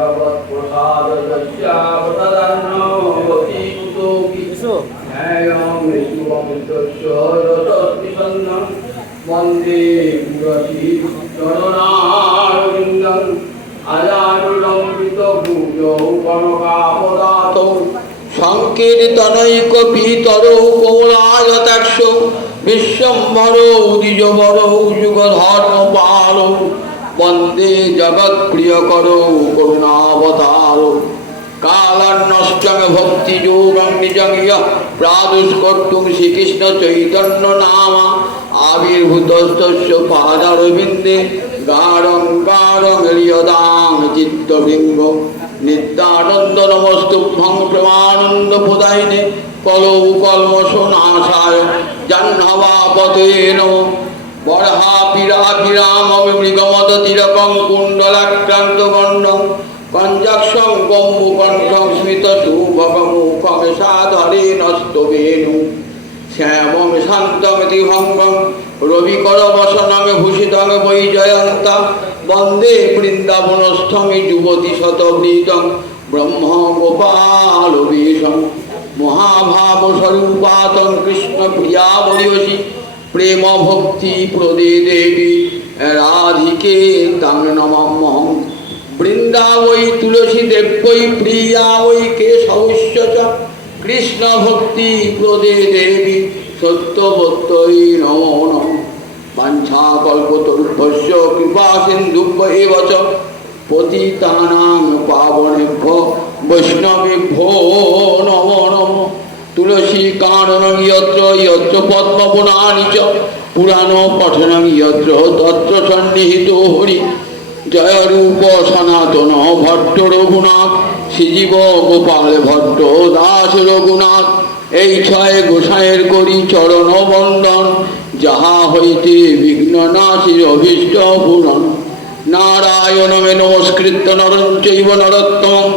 ভগবত প্রসাদ যস্যাবতারণবতী কুতোপি ন্যায়ং শিবং তস্য রসস্মিসন্নং বন্দে পুরসী চরণারবিন্দং আজানুলম্বিত ভুজৌ কনকাপদাতৌ সংকীর্তনৈক পিতরৌ কমলায়তাক্ষ বিশ্বম্ভরৌ দ্বিজবরৌ যুগধর্মপালৌ বন্দে জগৎপ্রিয়করৌ করুণাবতারৌ কালান্নষ্টং ভক্তিযোগং নিজং ইয়ঃ প্রাদুষ্কর্তুং শ্রীকৃষ্ণ চৈতন্য নামা আবির্ভূতস্তস্য পাদারবিন্দে গাঢ়ং গাঢ়ং হৃয়দাং চিত্তভৃঙ্গ নিত্যানন্দ নমস্তুভ্যং প্রেমানন্দ প্রদায়িনে কলৌ কল্মষনাশায় জাহ্নবাপতে নমঃ বর্হাপিরাপিরামং মৃগমদতিলকং কুণ্ডলাক্রান্ত গণ্ডং কঞ্জাক্ষং গম্বুকণ্ঠং স্মিতশুভগমুখং সাধরেণ স্তবেনু শ্যামং শান্তং দিভঙ্গং রবিকরবসনং ভূষিতং বৈজয়ন্তা বন্দে বৃন্দাবনস্থং যুবতী শতবৃতং ব্রহ্ম গোপালবেশং মহাভাবস্বরূপাতং কৃষ্ণ প্রিয়াবরিয়সী প্রেম ভক্তি প্রদে দেবী রাধিকে তং নমাম্যহং বৃন্দাবৈ তুলসী দেব্যৈ প্রিয়া ওই কেশবস্য চ কৃষ্ণ ভক্তি প্রদে দেবী সত্যবত্যৈ নমো নমঃ বাঞ্ছাকল্পতরুভ্যশ্চ কৃপা সিন্ধুভ্য এব চ পতিতানাং পাবনেভ্যো বৈষ্ণবেভ্যো নমো নমঃ তুলসী কাননং যত্র যত্র পদ্মপুরাণি চ পুরাণ পঠনং যত্র তত্র সন্নিহিত হরি জয় রূপ সনাতন ভট্ট রঘুনাথ শ্রীজীব গোপাল ভট্ট দাস রঘুনাথ এই ছয় গোসাঁয়ের করি চরণ বন্দন যাহা হইতে বিঘ্ন নাশীর অভীষ্ট পূরণ নারায়ণমে নমস্কৃত্য নরং চৈব নরোত্তমং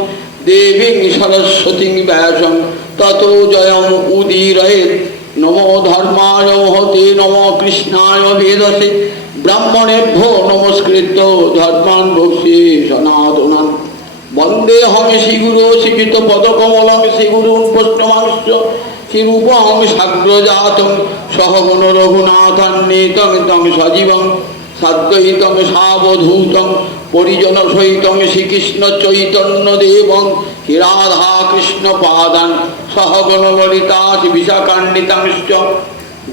দেবীং সরস্বতীং ব্যাসং ততো জয়ং উদীরয়েৎ নমো ধর্মায় মহতে নমো কৃষ্ণায় বেদসে ব্রাহ্মণেভ্যো নমস্কৃত্য ধর্মাन् বক্ষ্যে সনাতনাन् বন্দেহং শ্রীগুরো শ্রীযুত পদকমলং শ্রীগুরুन् বৈষ্ণবাংশ্চ শ্রীরূপং সাগ্রজাতং সহগণ রঘুনাথান্বিতং তং সজীবং সাদ্বৈতং সাবধূতং পরিজন সহিতং শ্রীকৃষ্ণ চৈতন্য দেবং রাধা কৃষ্ণ পাদান সহগণ ললিতা বিশাখান্বিতাংশ্চ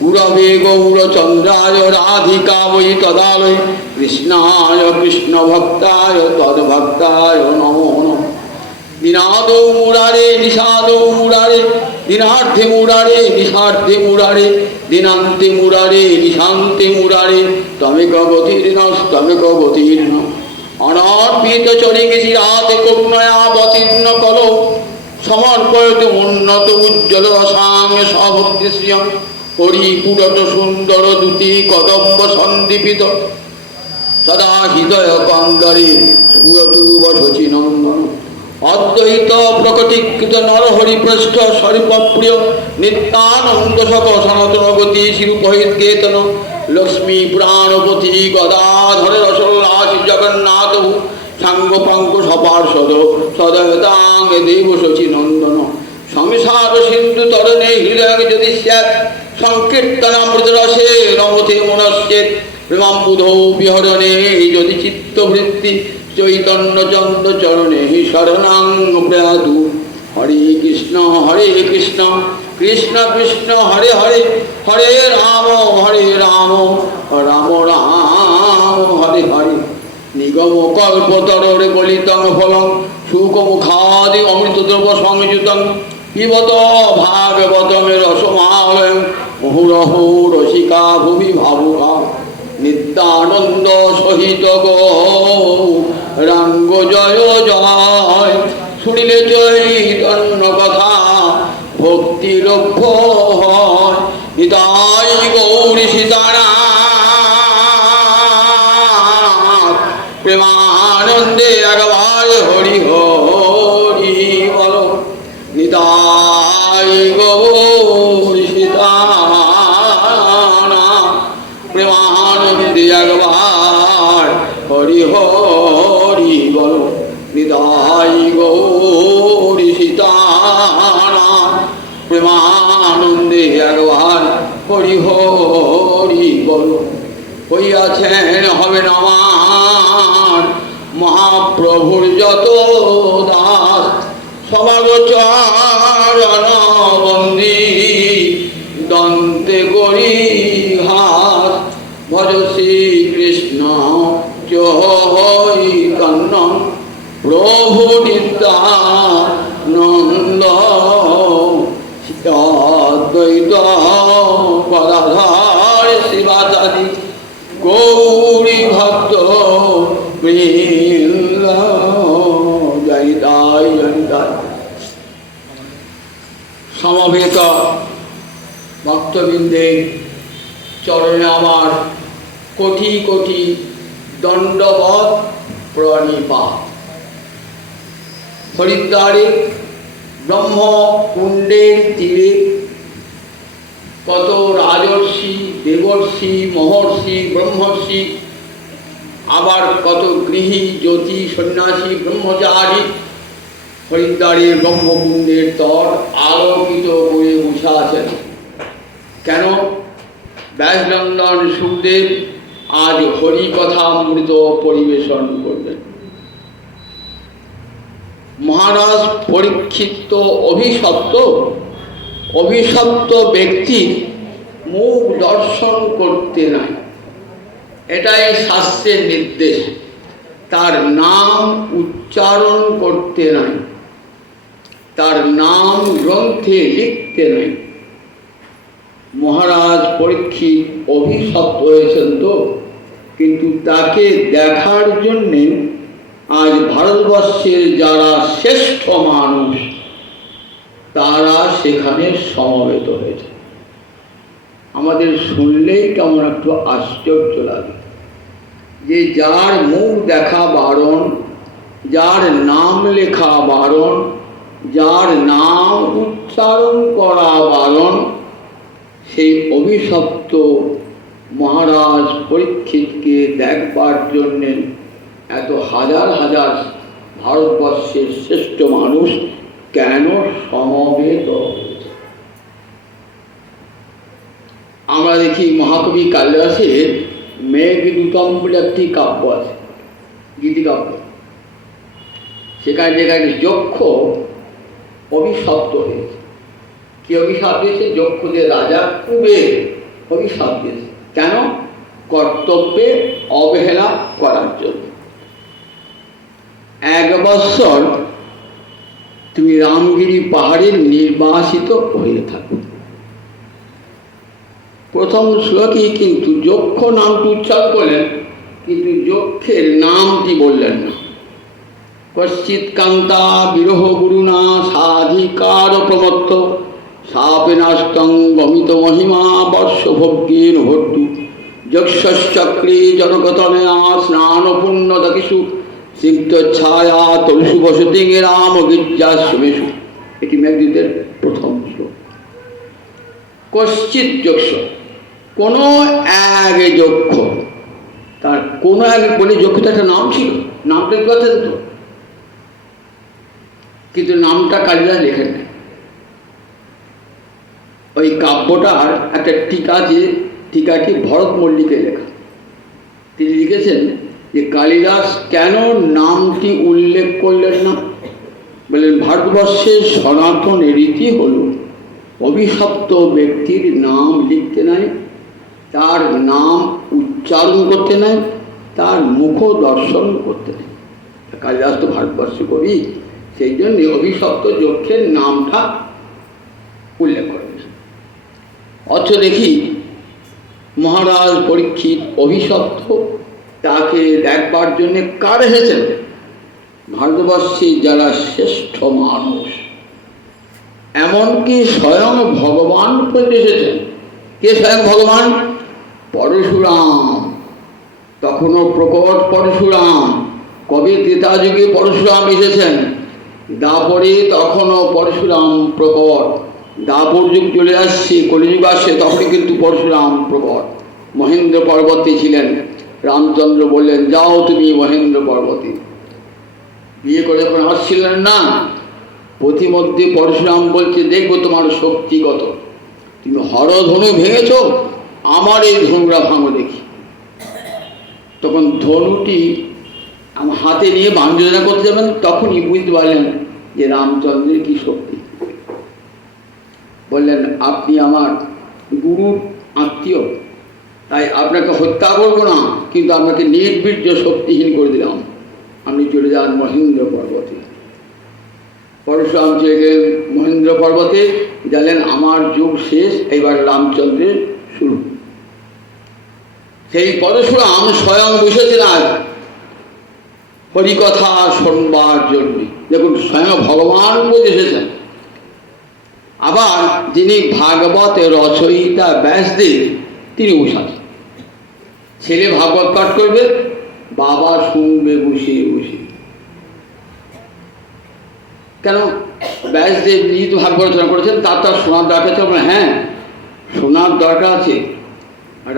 গুরবে গৌরচন্দ্রায় রাধিকা বৈ তদালয় কৃষ্ণায় কৃষ্ণ ভক্তায় তদ্ভক্তায় নমো নমঃ দিনাদৌ মুরারে নিষাদৌ মুরারে দিনার্থে মুরারে নিষার্থে মুরারে দিনান্তে মুরারে নিশান্তে মুরারে তমেক গতির্নস্তমেক গতির্ন অনর্পিত চরিং শিরাতে করুণয়াবতীর্ণ কলো সমর্পয়তে উন্নত উজ্জ্বল রসাং সভক্তিশ্রিয়ং হরিপুরট সুন্দর দ্যুতি কদম্ব সন্দীপিত সদা হৃদয় কন্দরে স্ফুরতু বসচি নন্দন অদ্বৈত প্রকটীকৃত নরহরিপৃষ্ঠ স্বরূপপ্রিয় নিত্যানন্দ সক সনাতন গতি শিরূপহিতকেতন লক্ষ্মী প্রাণপতি গদাধর রসোল্লাস জগন্নাথ সাঙ্গপাঙ্ক সপার্ষদ সদয়তাং দেবশচী নন্দন সংসার সিন্ধু তরণে হৃদয় যদি স্যাৎ সংকীর্তনামৃত রসে রমতে মনস্যেৎ প্রেমাম্বুধৌ বিহরণে যদি চিত্তবৃত্তি চৈতন্য চন্দ্র চরণে শরণাং প্রয়াতু হরে কৃষ্ণ কৃষ্ণ কৃষ্ণ হরে হরে হরে রাম রাম রাম হরে হরে নিগম কল্পতররে গলিতং ফলং শুকমুখাদি অমৃতদ্রব সংযুতং পিবত ভাগবতমে রসমালয়ং মুহুরহু রসিকা ভূমি ভাবুকা নিত্যানন্দ সহিত গৌরাঙ্গ জয় জয় শুনিলে চৈতন্য কথা ভক্তি লভ্য হয় নিতাই গৌরী সীতানাথ প্রেমানন্দে একবার হরি হরি বল নিতাই গৌরী সীতানাথ প্রেমানন্দে একবার হরি হরি বল নিতাই জয় গৌরী সীতারাম প্রেমানন্দে একবার হরি হরি বল। হইয়াছেন হবেন আমার মহাপ্রভুর যত দাস, সমাগচরণ বন্দী দন্তে গরি হাস। ভজ শ্রীকৃষ্ণ জয় কন্নন প্রভু নিত্যানন্দ দ্বৈত গদাধর শিবাচারি গৌরী ভক্ত বৃন্দ। জয় জয় জয়। সমবেত ভক্তবৃন্দে চরণে আমার কোটি কোটি দণ্ডবৎ প্রণিপাত। হরিদ্বারে ব্রহ্মকুণ্ডের তীরে কত রাজর্ষি, দেবর্ষি, মহর্ষি, ব্রহ্মর্ষি, আবার কত গৃহী, জ্যোতি, সন্ন্যাসী, ব্রহ্মচারী হরিদ্বারের ব্রহ্মকুণ্ডের তর আলোকিত করে বসে আছেন। কেন? ব্যাসনন্দন সুখদেব আজ হরিকথামৃত পরিবেশন করবেন। মহারাজ পরীক্ষিত অভিশপ্ত ব্যক্তির মুখ দর্শন করতে নাই, এটাই শাস্ত্রের নির্দেশ। তার নাম উচ্চারণ করতে নাই, তার নাম গ্রন্থে লিখতে নাই। মহারাজ পরীক্ষিত অভিশপ্ত হয়েছেন তো, কিন্তু তাকে দেখার জন্যে আজ ভারতবর্ষের যারা শ্রেষ্ঠ মানুষ তারা সেখানে সমবেত হয়েছে। আমাদের শুনলেই কেমন একটু আশ্চর্য লাগে যে যার মুখ দেখা বারণ, যার নাম লেখা বারণ, যার নাম উচ্চারণ করা বারণ, সেই অভিশপ্ত মহারাজ পরীক্ষিতকে দেখবার জন্যে এত হাজার হাজার ভারতবর্ষের শ্রেষ্ঠ মানুষ কেন সমবেত হয়েছে? আমরা দেখি মহাকবি কালিদাসের মেঘদূতম বলে একটি কাব্য আছে, গীতিকাব্য। সেখানে যেখানে যক্ষ অভিশপ্ত হয়েছে। কি অভিশাপ দিয়েছে? যক্ষদের রাজা কুবের অভিশাপ দিয়েছে। কেন? কর্তব্যে অবহেলা করার জন্য। 1 বৎসর তুমি রামগিরি পাহাড়ের নির্বাসিত হয়ে থাকো। প্রথম শ্লোকে কিন্তু যক্ষ নামটি উচ্চারণ করলেন, কিন্তু যক্ষের নামটি বললেন না। কশ্চিৎ কান্তা বিরহ গুরুনা সাধিকার প্রমত্ত সাপেনাস্তং গমিত মহিমা বর্ষভোগ্যেন ভর্তু যক্ষশ্চক্রে জনকতনয়া স্নান পুণ্য দকিষু সিক্ত ছায়া তলুষু বসতি রাম গির্জা সুমেশু। এটি মেঘদূতের প্রথম শ্লোক। কশ্চিৎ যক্ষ, কোনো এক যক্ষ, তার কোনো এক বলে যক্ষটা একটা নাম ছিল, নামটা কি কথা দিত, কিন্তু নামটা কালিদাস লেখেন নাই। ওই কাব্যটার একটা টিকা আছে, টিকাটি ভরত মল্লিকের লেখা। তিনি লিখেছেন যে কালিদাস কেন নামটি উল্লেখ করলেন না? বললেন ভারতবর্ষের সনাতন রীতি হল অভিশপ্ত ব্যক্তির নাম লিখতে নাই, তার নাম উচ্চারণ করতে নাই, তার মুখ দর্শন করতে নাই। কালিদাস তো ভারতবর্ষে কবি, সেই জন্য অভিশপ্ত যক্ষের নামটা উল্লেখ করেন। অথচ দেখি মহারাজ পরীক্ষিত অভিশপ্ত, তাকে দেখবার জন্যে কার এসেছেন? ভারতবর্ষে যারা শ্রেষ্ঠ মানুষ, এমনকি স্বয়ং ভগবান পর্যন্ত এসেছেন। কে স্বয়ং ভগবান? পরশুরাম। তখনও প্রকট পরশুরাম। কবে? ত্রেতা যুগে পরশুরাম এসেছেন। দাপরে তখনও পরশুরাম প্রকট। দাপর যুগ চলে আসছে, কলিযুগ আসছে, তখনই কিন্তু পরশুরাম প্রকট। মহেন্দ্র পর্বতে ছিলেন। রামচন্দ্র বললেন যাও তুমি মহেন্দ্র পর্বতে। বিয়ে করে যখন আসছিলেন না, প্রতিমধ্যে পরশুরাম বলছে, দেখবো তোমার শক্তি কত, তুমি হরধনু ভেঙেছ, আমার এই ধনুটা ভাঙো দেখি। তখন ধনুটি আমার হাতে নিয়ে বাণ যোজনা করতে যাবেন, তখনই বুঝতে পারলেন যে রামচন্দ্রের কি শক্তি। বললেন, আপনি আমার গুরুর আত্মীয়, তাই আপনাকে হত্যা করবো না, কিন্তু আপনাকে নির্বীর্য শক্তিহীন করে দিলাম, আপনি চলে যান মহেন্দ্র পর্বতে। পরশুরাম চলে গেলেন মহেন্দ্র পর্বতে, জানলেন আমার যুগ শেষ, এবার রামচন্দ্রের শুরু। সেই পরশুরাম স্বয়ং বসেছিলেন হরিকথা শোনবার জন্য। দেখুন, স্বয়ং ভগবান এসেছেন। আবার যিনি ভাগবতের রচয়িতা ব্যাসদেব, তিনি বসাছেন। ছেলে ভাগবত পাঠ করবে, বাবা শুনবে বসে বসে। কেন? ব্যাসদেব নিজে তো ভাগবত রচনা করেছেন, তার শোনার দরকার আছে। হ্যাঁ, শোনার দরকার আছে।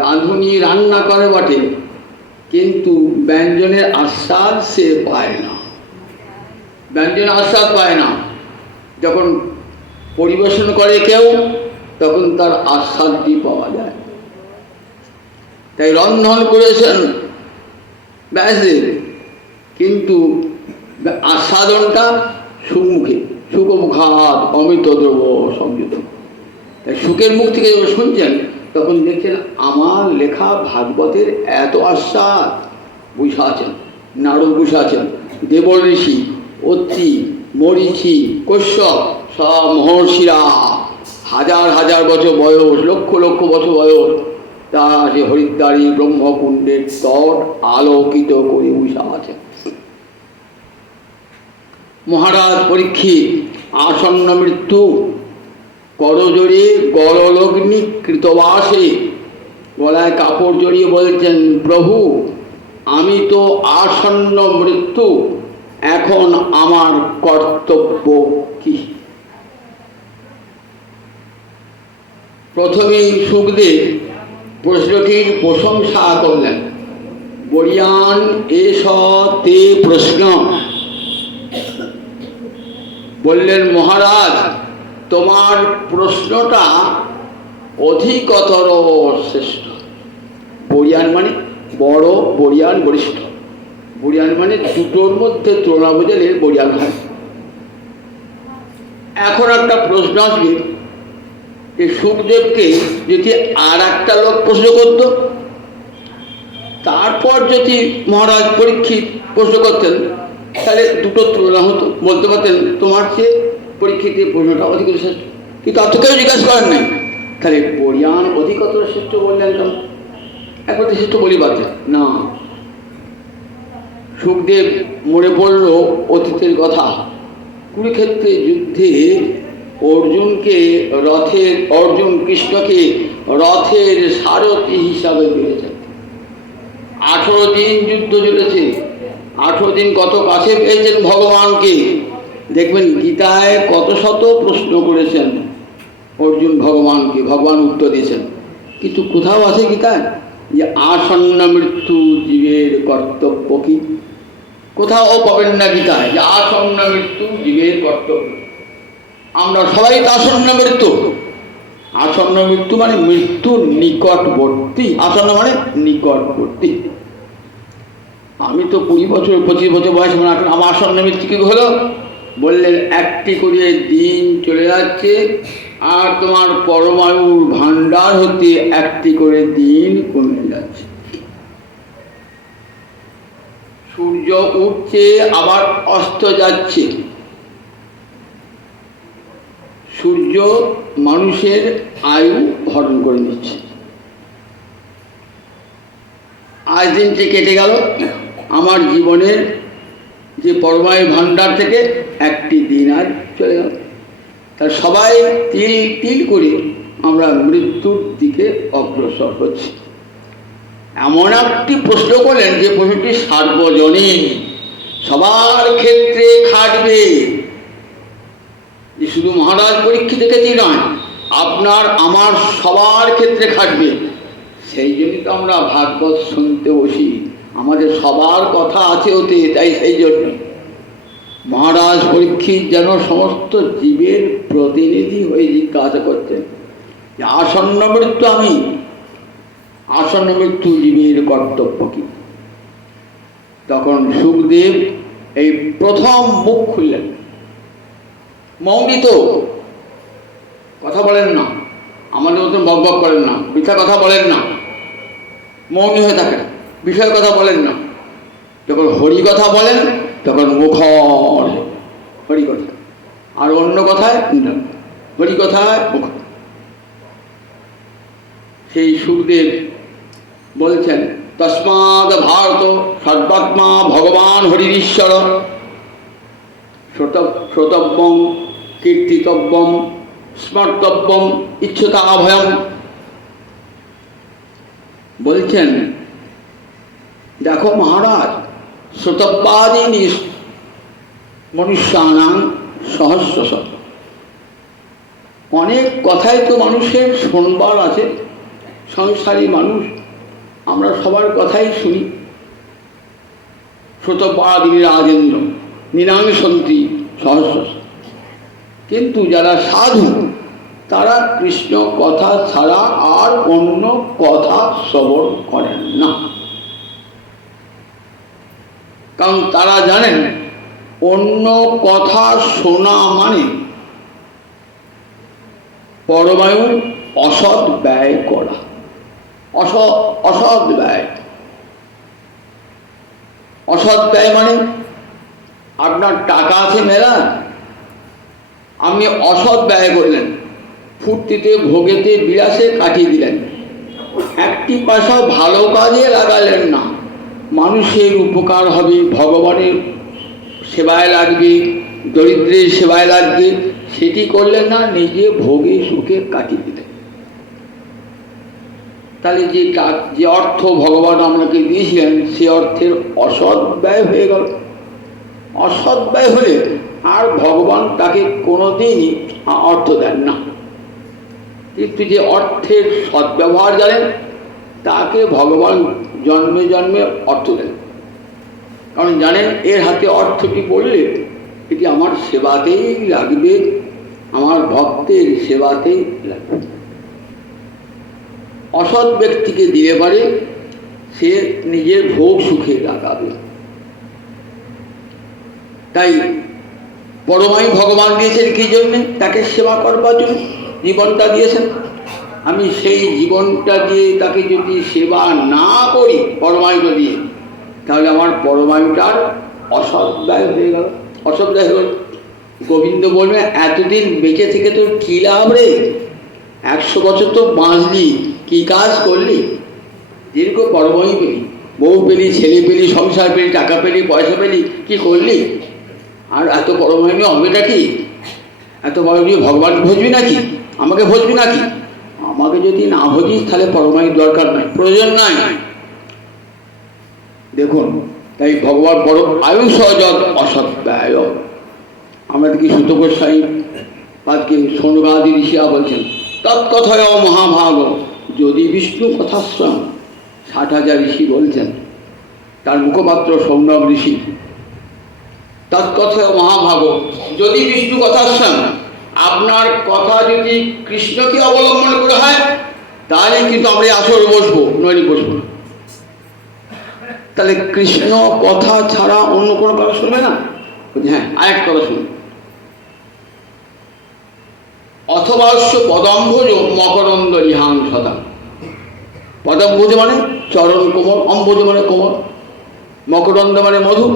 রাঁধুনি রান্না করে বটে, কিন্তু ব্যঞ্জনের আস্বাদ সে পায় না। ব্যঞ্জনের আস্বাদ পায় না। যখন পরিবেশন করে কেউ, তখন তার আস্বাদটি পাওয়া যায়। তাই রন্ধন করেছেন ব্যাসদেব, কিন্তু আস্বাদনটা সুমুখে, সুখমুখাদ অমৃত দ্রব্য সংযুক্ত। তাই সুখের মুখ থেকে যখন শুনছেন, তখন দেখছেন আমার লেখা ভাগবতের এত আস্বাদ। বসে আছেন নারদ, বসে আছেন দেবর ঋষি, অত্রি, মরীচি, কশ্যপ, সব মহর্ষিরা, হাজার হাজার বছর বয়স, লক্ষ লক্ষ বছর বয়স, তা যে হরিদ্বারী ব্রহ্মকুণ্ডের তট আলোকিত করে বসে আছেন। মহারাজ পরীক্ষিত আসন্ন মৃত্যু, করজোড়ে গলগ্নি কৃতবাসে, গলায় কাপড় জড়িয়ে বলছেন, প্রভু আমি তো আসন্ন মৃত্যু, এখন আমার কর্তব্য কি? প্রথমেই সুখদেব প্রশ্নটির প্রশংসা করলেন। বরিয়ান এস তে প্রশ্ন। বললেন, মহারাজ তোমার প্রশ্নটা অধিকতর শ্রেষ্ঠ। বরিয়ান মানে বড়, বরিয়ান বরিষ্ঠ। বরিয়ান মানে দুটোর মধ্যে তুলনা বোঝালে বরিয়ান হয়। এখন একটা প্রশ্ন আসবে যে সুখদেবকে যদি আর একটা লোক প্রশ্ন করত, তারপর যদি মহারাজ পরীক্ষিত প্রশ্ন করতেন, তাহলে দুটো তুলনা হতো। বলতে পারতেন তোমার চেয়ে পরীক্ষিতের প্রশ্নটা অধিকতর শ্রেষ্ঠ। কিন্তু আর তো কেউ জিজ্ঞাসা করেন নাই, তাহলে বরিয়ান অধিকতর শ্রেষ্ঠ বললেন কেন? একবার শ্রেষ্ঠ বলি পারতেন না। সুখদেব মনে পড়ল অতীতের কথা। কুরুক্ষেত্রে যুদ্ধে অর্জুন কৃষ্ণকে রথের সারথি হিসাবে পেয়েছেন। 18 দিন যুদ্ধ চলেছে। 18 দিন কত কাছে পেয়েছেন ভগবানকে। দেখবেন গীতায় কত শত প্রশ্ন করেছেন অর্জুন ভগবানকে, ভগবান উত্তর দিয়েছেন। কিন্তু কোথাও আছে গীতায় যে আসন্ন মৃত্যু জীবের কর্তব্য কি? কোথাও পাবেন না গীতায় যে আসন্ন মৃত্যু জীবের কর্তব্য। আমরা সবাই তো আসন্ন মৃত্যু। আসন্ন মৃত্যু মানে মৃত্যুর নিকটবর্তী। আসন্ন মানে নিকটবর্তী। আমি তো 20 বছর 25 বছর বয়স, আমার আসন্ন মৃত্যু কি হলো? বললেন, একটি করে দিন চলে যাচ্ছে, আর তোমার পরমায়ুর ভান্ডার হতে একটি করে দিন কমে যাচ্ছে। সূর্য উঠছে, আবার অস্ত যাচ্ছে। সূর্য মানুষের আয়ু হরণ করে নিচ্ছে। আজ দিনটি কেটে গেল, আমার জীবনের যে পরমায়ু ভান্ডার থেকে একটি দিন আজ চলে গেল। তা সবাই তিল তিল করে আমরা মৃত্যুর দিকে অগ্রসর হচ্ছি। এমন একটি প্রশ্ন করলেন যে প্রশ্নটি সার্বজনীন, সবার ক্ষেত্রে খাটবে। শুধু মহারাজ পরীক্ষিত ক্ষেত্রে নয়, আপনার আমার সবার ক্ষেত্রে খাটবে। সেই জন্যই তো আমরা ভাগবত শুনতে বসি। আমাদের সবার কথা আছে ওতে, তাই সেই জন্য মহারাজ পরীক্ষিত যেন সমস্ত জীবের প্রতিনিধি হয়ে জিজ্ঞাসা করছেন যে আসন্ন মৃত্যু আমি, আসন্ন মৃত্যু জীবের কর্তব্য কি? তখন সুখদেব এই প্রথম মুখ খুললেন। মৌনী তো, কথা বলেন না, আমাদের মতন বক বক করেন না, মিথ্যা কথা বলেন না, মৌনী হয়ে থাকেন, বিষয় কথা বলেন না। যখন হরি কথা বলেন তখন মুখর হরি কথা, আর অন্য কথায় হরি কথায় মুখ। সেই সুখদেব বলছেন তস্মাদ ভারত সর্বাত্মা ভগবান হরিশ্বর শ্রোতব্যম কীর্তিতব্যম স্মর্তব্যম ইচ্ছুতা ভয়ম। বলছেন দেখো মহারাজ, শ্রোতব্যাদী মনুষ্যানাং সহস্র শত, অনেক কথাই তো মানুষের শুনবার আছে, সংসারী মানুষ আমরা সবার কথাই শুনি। শ্রোতব্যাদী রাজেন্দ্র নিনাংসন্তি সহস্র, কিন্তু যারা সাধু তারা কৃষ্ণ কথা ছাড়া আর অন্য কথা শ্রবণ করেন না। কারণ তারা জানেন অন্য কথা শোনা মানে পরমায়ু অসৎ ব্যয় করা, অসৎ ব্যয়। অসৎ ব্যয় মানে আপনার টাকা আছে মেলা, আপনি অসৎ ব্যয় করলেন, ফুর্তিতে ভোগেতে বিলাসে কাটিয়ে দিলেন, একটি পয়সা ভালো কাজে লাগালেন না, মানুষের উপকার হবে, ভগবানের সেবায় লাগবে, দরিদ্রের সেবায় লাগবে, সেটি করলেন না, নিজে ভোগে সুখে কাটিয়ে দিলেন। তাহলে যে অর্থ ভগবান আপনাকে দিয়েছিলেন সে অর্থের অসৎ ব্যয় হয়ে গেল। অসৎ ব্যয় হলে আর ভগবান তাকে কোনোদিনই অর্থ দেন না। কিন্তু যে অর্থের সদ্ব্যবহার জানেন তাকে ভগবান জন্মে জন্মে অর্থ দেন। কারণ জানেন এর হাতে অর্থটি বললে এটি আমার সেবাতেই লাগবে, আমার ভক্তের সেবাতেই লাগবে। অসৎ ব্যক্তিকে দিলে পারে সে নিজের ভোগ সুখে লাগাবে। তাই পরমায়ু ভগবান দিয়েছেন কি জন্যে? তাকে সেবা করবার জন্য জীবনটা দিয়েছেন। আমি সেই জীবনটা দিয়ে তাকে যদি সেবা না করি পরমায়ুটা দিয়ে, তাহলে আমার পরমায়ুটার অসৎ ব্যয় হয়ে গেল, অসৎ ব্যয় হয়ে গেল। গোবিন্দ বলবে এতদিন বেঁচে থেকে তোর কী লাভ রে? 100 বছর তো বাঁচলি, কী কাজ করলি? দীর্ঘ পরমায়ু পেলি, বউ পেলি, ছেলে পেলি, সংসার পেলি, টাকা পেলি, পয়সা পেলি, কি করলি? আর এত পরমায়ু হবেটা কি? এত বড় দিয়ে ভগবানকে ভজবি নাকি? আমাকে ভজবি নাকি? আমাকে যদি না ভজিস তাহলে পরমায়ুর দরকার নাই, প্রয়োজন নাই। দেখুন, তাই ভগবান পরম আয়ুষ যত অসৎ ব্যয়। আমরা দেখি সুত গোস্বামী আজকে সোনগাদি ঋষিরা বলছেন তৎকথয় মহাভাগ যদি বিষ্ণু কথাশ্রম। 60,000 ঋষি বলছেন, তার মুখপাত্র সৌনক ঋষি। তৎকথয় মহাভাগ যদি বিষ্ণু কথাশ্রম, আপনার কথা যদি কৃষ্ণকে অবলম্বন করে হয় তাহলে কিন্তু আমরা আসরে বসবো, নইলে বসবো না। তাহলে কৃষ্ণ কথা ছাড়া অন্য কোনো কথা শুনবে না? হ্যাঁ, আরেক কথা শুনবে। অথবাস্য পদম্ভোজ মকরন্দ ইহাং সদা। পদম্ভোজ মানে চরণ কোমল, অম্ভোজ মানে কোমল, মকরন্দ মানে মধু।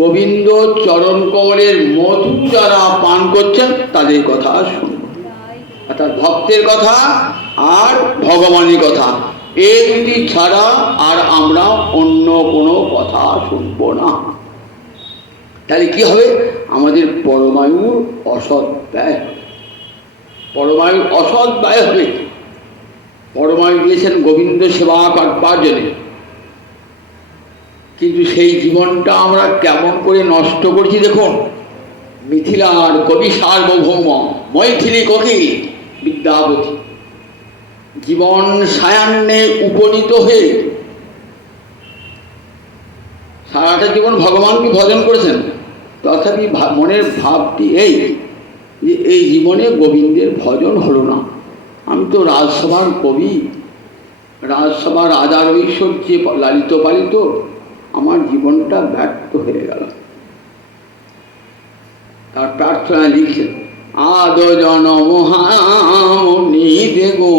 গোবিন্দ চরণ কোমলের মধু যারা পান করছেন তাদের কথা শুনব, অর্থাৎ ভক্তের কথা আর ভগবানের কথা, এ দুটি ছাড়া আর আমরা অন্য কোনো কথা শুনব না। তাহলে কি হবে? আমাদের পরমায়ুর অসৎ ব্যয়, পরমায়ুর অসৎ ব্যয় হবে। পরমায়ু দিয়েছেন গোবিন্দ সেবা করবার জন্য, কিন্তু সেই জীবনটা আমরা কেমন করে নষ্ট করছি দেখুন। মিথিলার কবি সার্বভৌম মৈথিলী কোকিল বিদ্যাপতি জীবন সায়ান্নে উপনীত হয়ে সারাটা জীবন ভগবানকে ভজন করেছেন, তথাপি মনের ভাবটি এই যে এই জীবনে গোবিন্দের ভজন হলো না। আমি তো রাজসভার কবি, রাজসভার রাজার ঐশ্বর্যে লালিত পালিত, আমার জীবনটা ব্যর্থ হয়ে গেল। তার প্রার্থনা লিখছেন, আদ জনমহামনি দেগো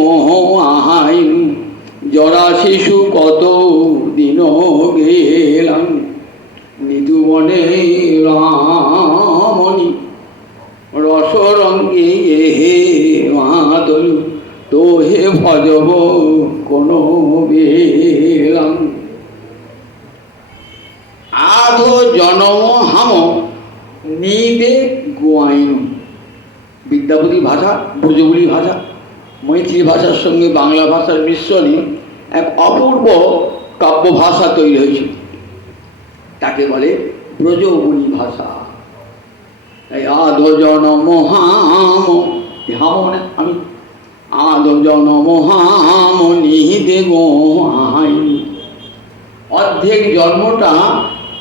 আহাইন, জরা শিশু কত দিন গেলাম, নিধুবনে রামনি রসরঙ্গে হে মাতল, তো হে ভজব কোন বেলাম। আধ জনম হাম নিদে গোয়াইন, বিদ্যাপতি ভাষা, ব্রজবুলি ভাষা, মৈত্রী ভাষার সঙ্গে বাংলা ভাষার মিশ্রণে এক অপূর্ব কাব্য ভাষা তৈরি হয়েছিল, তাকে বলে ব্রজবুলি ভাষা। তাই আদ জনম হাম, হাম মানে আমি, আদ জনম হাম নিদে গোয়াইন, অর্ধেক জন্মটা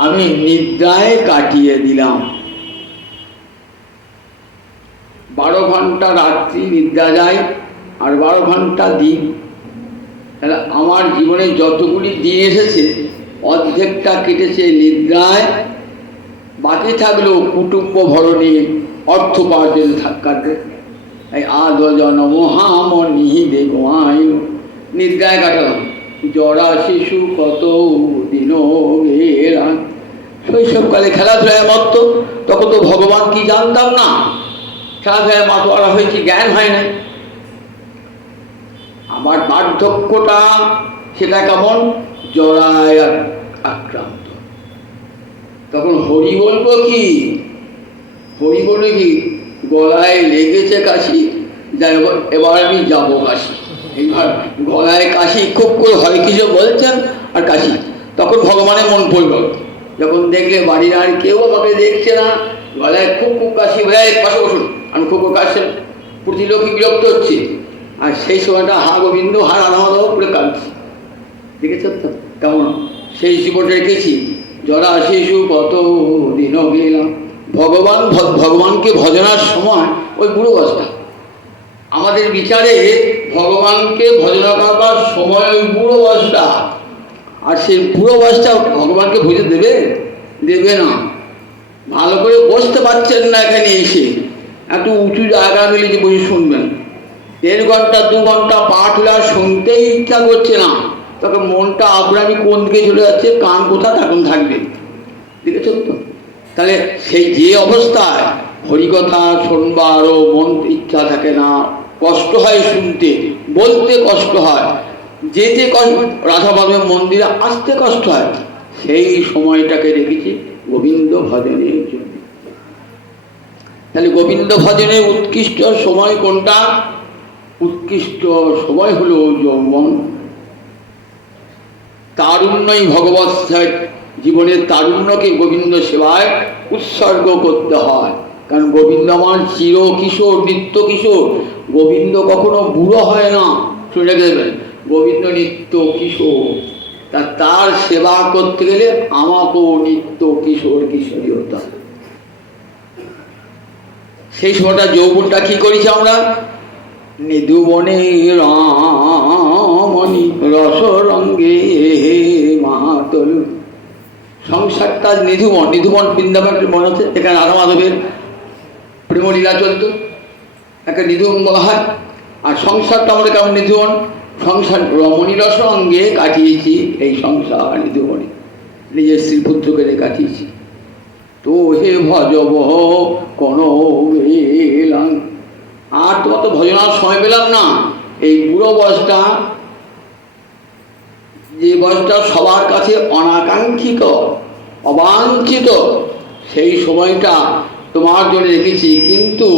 আমি নিদ্রায় কাটিয়ে দিলাম। 12 ঘন্টা রাত্রি নিদ্রা যায় আর 12 ঘন্টা দিন। তাহলে আমার জীবনে যতগুলি দিন এসেছে অর্ধেকটা কেটেছে নিদ্রায়, বাকি থাকলেও কুটুম্ব ভরণে অর্থ উপার্জন কাটবে। এই আদ জনম হাম নিদে গোয়াইন, নিদ্রায় কাটালাম। জরা শিশু কত দিন গেলাম, শৈশবকালে খেলাধুলায় মত্ত, তখন তো ভগবান কি জানতাম না, খেলাধুলায় মাতোয়ারা হয়েছি, জ্ঞান হয় না। আমার বার্ধক্যটা সেটা কেমন, জরায় আক্রান্ত। তখন হরি বলবো কি, হরি বলে কি, গলায় লেগেছে কাশি, যাই এবার আমি যাবো কাশি। এইবার গলায় কাশি খুব করে হয়, কিছু বলছেন আর কাশি। তখন ভগবানের মন পড়ল, যখন দেখলে বাড়ির আর কেউ আমাকে দেখছে না, গলায় খুব খুব কাশি, ভাই পাশে বসুন, আমি খুব কাশছেন, প্রতি লোকই বিরক্ত হচ্ছে। আর সেই সময়টা হা গোবিন্দ হা রাধামাধব করে কাঁদছি। দেখেছেন তো কেমন সেই জীবনটা রেখেছি। জরা শিশু কত দিন গেলাম, ভগবানকে ভজনার সময় ওই বুড়ো অবস্থা। আমাদের বিচারে ভগবানকে ভজন করবার সময় ওই বুড়ো অবস্থা, আর সেই বুড়ো অবস্থা ভগবানকে বুঝে দেবে না। ভালো করে বসতে পারছেন না, এখানে এসে একটু উঁচু জায়গা মিলে যে বসে শুনবেন, 1.5 ঘন্টা 2 ঘন্টা পাঠ হলে আর শুনতেই ইচ্ছা করছে না। তখন মনটা আপনি কোন দিকে চলে যাচ্ছে, কান কোথায় তখন থাকবে। দেখেছেন তো? তাহলে সেই যে অবস্থায় হরিকথা শুনবারও মন ইচ্ছা থাকে না, কষ্ট হয় শুনতে, বলতে কষ্ট হয়, যেতে কষ্ট, রাধা মাধবের মন্দিরে আসতে কষ্ট হয়, সেই সময়টাকে রেখেছি গোবিন্দ ভজনের জন্য। তাহলে গোবিন্দ ভজনের উৎকৃষ্ট সময় কোনটা? উৎকৃষ্ট সময় হলো যৌবন। তারুণ্যই ভগবৎ জীবনের তারুণ্যকে গোবিন্দ সেবায় উৎসর্গ করতে হয়। কারণ গোবিন্দ আমার চির কিশোর, নিত্য কিশোর। গোবিন্দ কখনো বুড়ো হয় না, শুনে দেবেন, গোবিন্দ নিত্য কিশোর। তার সেবা করতে গেলে আমাকেও নিত্য কিশোর কিশোরী হতে হবে। সেই সময়টা যৌবনটা কি করেছি আমরা? নিধুবনে রামনি রসরঙ্গে মাতল। সংসারটা নিধুবন, নিধুবন বৃন্দাবন মনে হচ্ছে, এখানে রাধা মাধবের প্রেমলীলা চলত, একটা নিধুবন বলা হয়। আর সংসারটা আমাদের কেমন নিধুবন? সংসার রমণী রসরঙ্গে কাটিয়েছি, এই সংসার নিধুবনে নিজের স্ত্রী পুত্রকে কাটিয়েছি। তো হে ভজব কোন বেলাম, আর তোমার তো ভজনার সময় পেলাম না। এই বুড়ো বয়সটা, যে বয়সটা সবার কাছে অনাকাঙ্ক্ষিত, অবাঞ্ছিত, সেই সময়টা তোমার জন্য রেখেছি, কিন্তু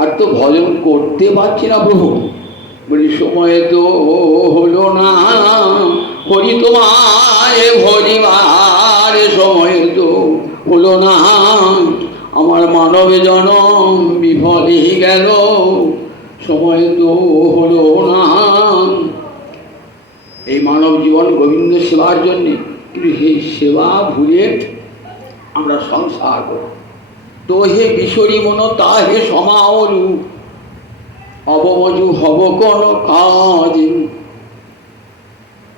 আর তো ভজন করতে পারছি না প্রভু। বলি সময় তো হলো না, হরি তোমায় ভরিবার সময় তো হলো না, আমার মানব জনম বিফলে গেল, সময় তো হলো না। এই মানব জীবন গোবিন্দ সেবার জন্যে, কিন্তু সেই সেবা ভুলে আমরা সংসার করি। তো হে বিশরী মন তাহে সমাওরু, অবমজু হব কোন কাজ।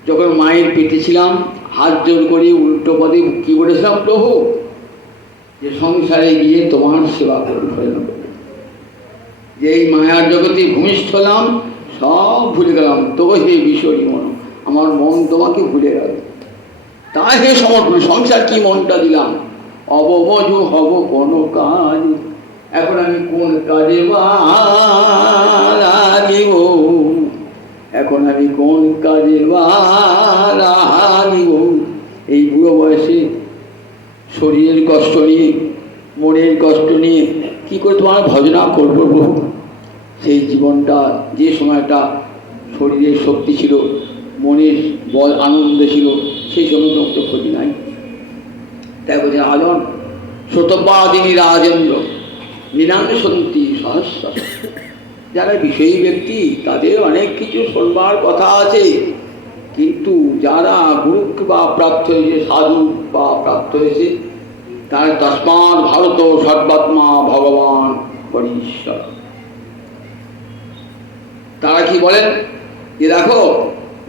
যখন মায়ের পেটে ছিলাম হাত জোর করে উল্টো পদে কি বলেছিলাম, প্রভু যে সংসারে গিয়ে তোমার সেবা করব, যে এই মায়ার জগতে ভূমিষ্ঠ হলাম সব ভুলে গেলাম। তো হে বিশরী মন, আমার মন তোমাকে ভুলে গেল। তাই হে সমর্পণ, সংসার কি মনটা দিলাম, অবমজু হব কোন কাজ। এখন আমি কোন কাজে লাগিব, এখন আমি কোন কাজে লাগিব। এই বুড়ো বয়সে শরীরের কষ্ট নিয়ে মনের কষ্ট নিয়ে কি করে তোমার ভজনা করবো প্রভু? সেই জীবনটা, যে সময়টা শরীরের শক্তি ছিল, মনের বল আনন্দ ছিল, সেই সময় তো ক্ষতি নাই। তাই বলছে আজন শতবাদিনী রাজেন্দ্র নীলাংসন্তি সহস্র। যারা বিষয়ী ব্যক্তি তাদের অনেক কিছু শুনবার কথা আছে, কিন্তু যারা গুরু বা প্রাপ্ত হয়েছে, সাধু বা প্রাপ্ত হয়েছে, তার তস্মাৎ ভারত সর্বাত্মা ভগবান হরিশ্বর। তারা কি বলেন যে দেখো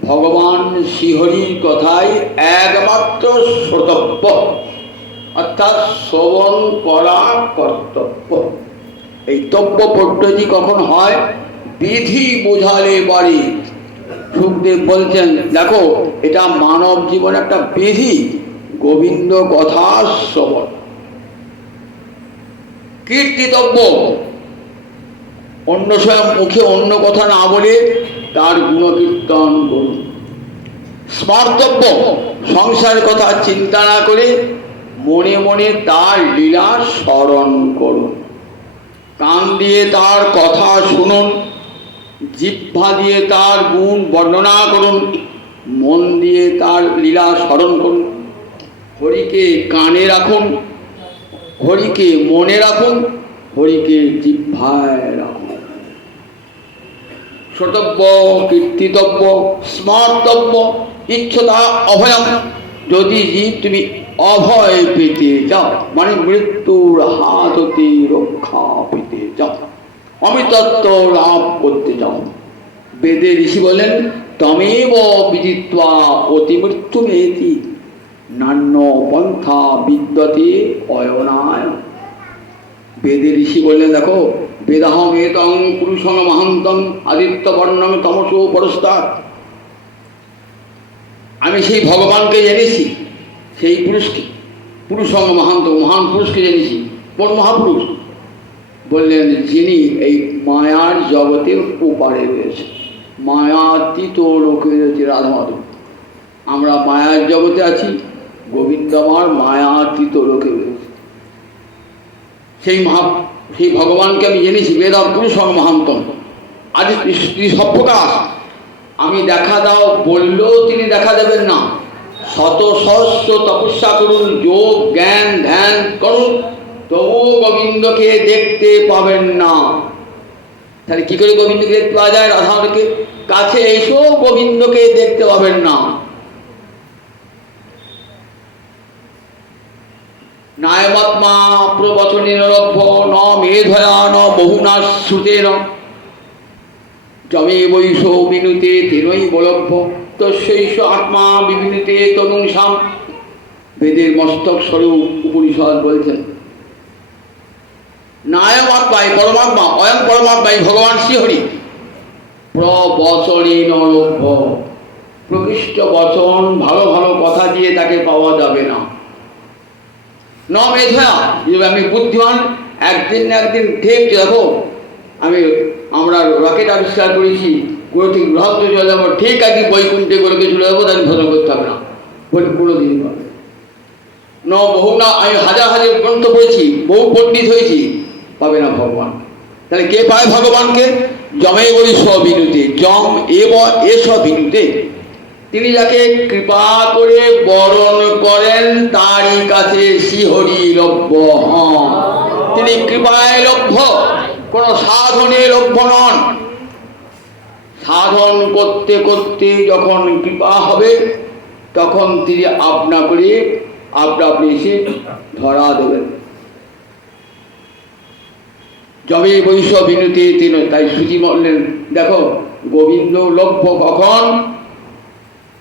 ভগবান শ্রীহরির কথাই একমাত্র শ্রোতব্য, অর্থাৎ শ্রবণ করা কর্তব্য। এই তব্য পদ্ধতি কখন হয়? বিধি বোঝালে বাড়ি। সুখদেব বলছেন দেখো এটা মানব জীবন একটা বিধি, গোবিন্দ কথা শ্রবণ। কীর্তিতব্য, অন্য সময় মুখে অন্য কথা না বলে তার গুণকীর্তন করুন। স্মর্তব্য, সংসারের কথা চিন্তা না করে মনে মনে তার লীলা স্মরণ করুন। কান দিয়ে তার কথা শুনুন, জিহ্বা দিয়ে তার গুণ বর্ণনা করুন, মন দিয়ে তার লীলা স্মরণ করুন। হরিকে কানে রাখুন, হরিকে মনে রাখুন, হরিকে জিহ্বায় রাখুন। শ্রোতব্য, কীর্তিতব্য, স্মর্তব্য, ইচ্ছতা অভয়ম। যদি তুমি অভয় পেতে যাও, মানে মৃত্যুর হাত হতে রক্ষা পেতে যাও, অমৃতত্ব লাভ করতে যাও, বেদে ঋষি বলেন তমেব বিদিত্বা অতি মৃত্যু মেতি নান্য পন্থা বিদ্যতে অয়নায়। বেদে ঋষি বললেন দেখো বেদাহম এতং পুরুষং মহান্তং আদিত্য বর্ণং তমসো পরস্তাৎ। আমি সেই ভগবানকে জেনেছি, সেই পুরুষকে, পুরুষং মহান্ত, মহান পুরুষকে জেনেছি। কোন মহাপুরুষ? বললেন যিনি এই মায়ার জগতের ওপারে রয়েছে, মায়াতীত লোকে রয়েছে রাধা মাধব। আমরা মায়ার জগতে আছি, গোবিন্দ আমার মায়াতীত লোকে রয়েছে। সেই ভগবানকে আমি জেনেছি। বেদ পুরুষং মহান্তম আদি সপ্রকাশ। আমি দেখা দাও বললেও তিনি দেখা দেবেন না। শত সহস্র তপস্যা করুন, যোগ জ্ঞান ধ্যান করুন, তবুও গোবিন্দকে দেখতে পাবেন না। তাহলে কি করে গোবিন্দকে দেখতে পাওয়া যায়? রাধাকে কাছে এসেও গোবিন্দকে দেখতে পাবেন না। নায়মাত্মা প্রবচনেনলভ্য ন মেধয়া ন বহুনা শ্রুতেন যমে বৈষ বিনুতে তেনই বলভ্য তস্যৈষ আত্মা বিবিনুতে তনুংসাম। বেদের মস্তক স্বরূপ উপনিষদ বলছেন নায়মাত্মায় পরমাত্মা, অয়ং পরমাত্মায় ভগবান শ্রীহরি প্রবচনেনলভ্য। প্রকৃষ্ট বচন, ভালো ভালো কথা দিয়ে তাকে পাওয়া যাবে না। ন মেধয়া, আমি বুদ্ধিমান, একদিন না একদিন ঠিক দেখো আমরা রকেট আবিষ্কার করেছি, ঠিক গ্রহ চলে যাবো, ঠিক একদিন বৈকুণ্ঠে গোলকে চলে যাবো, তাদের ভজন করতে হবে না বলে কোনো দিন পাবে ন। বহু না, আমি হাজার হাজার গ্রন্থ পড়েছি, বহু পণ্ডিত হয়েছি, পাবে না ভগবান। তাহলে কে পায় ভগবানকে? যমে বই স্বিনুতে, যম এব এস বিনুতে। তিনি যাকে কৃপা করে বরণ করেন তারই কাছে শ্রীহরি লভ্য হন। তিনি কৃপায় লভ্য, কোন সাধনে লভ্য নন। সাধন করতে করতে যখন কৃপা হবে তখন তিনি আপনা করে আপনি এসে ধরা দেবেন। যবে বৈশ বিনুতি তিন, তাই সুজি বললেন দেখো গোবিন্দ লভ্য কখন,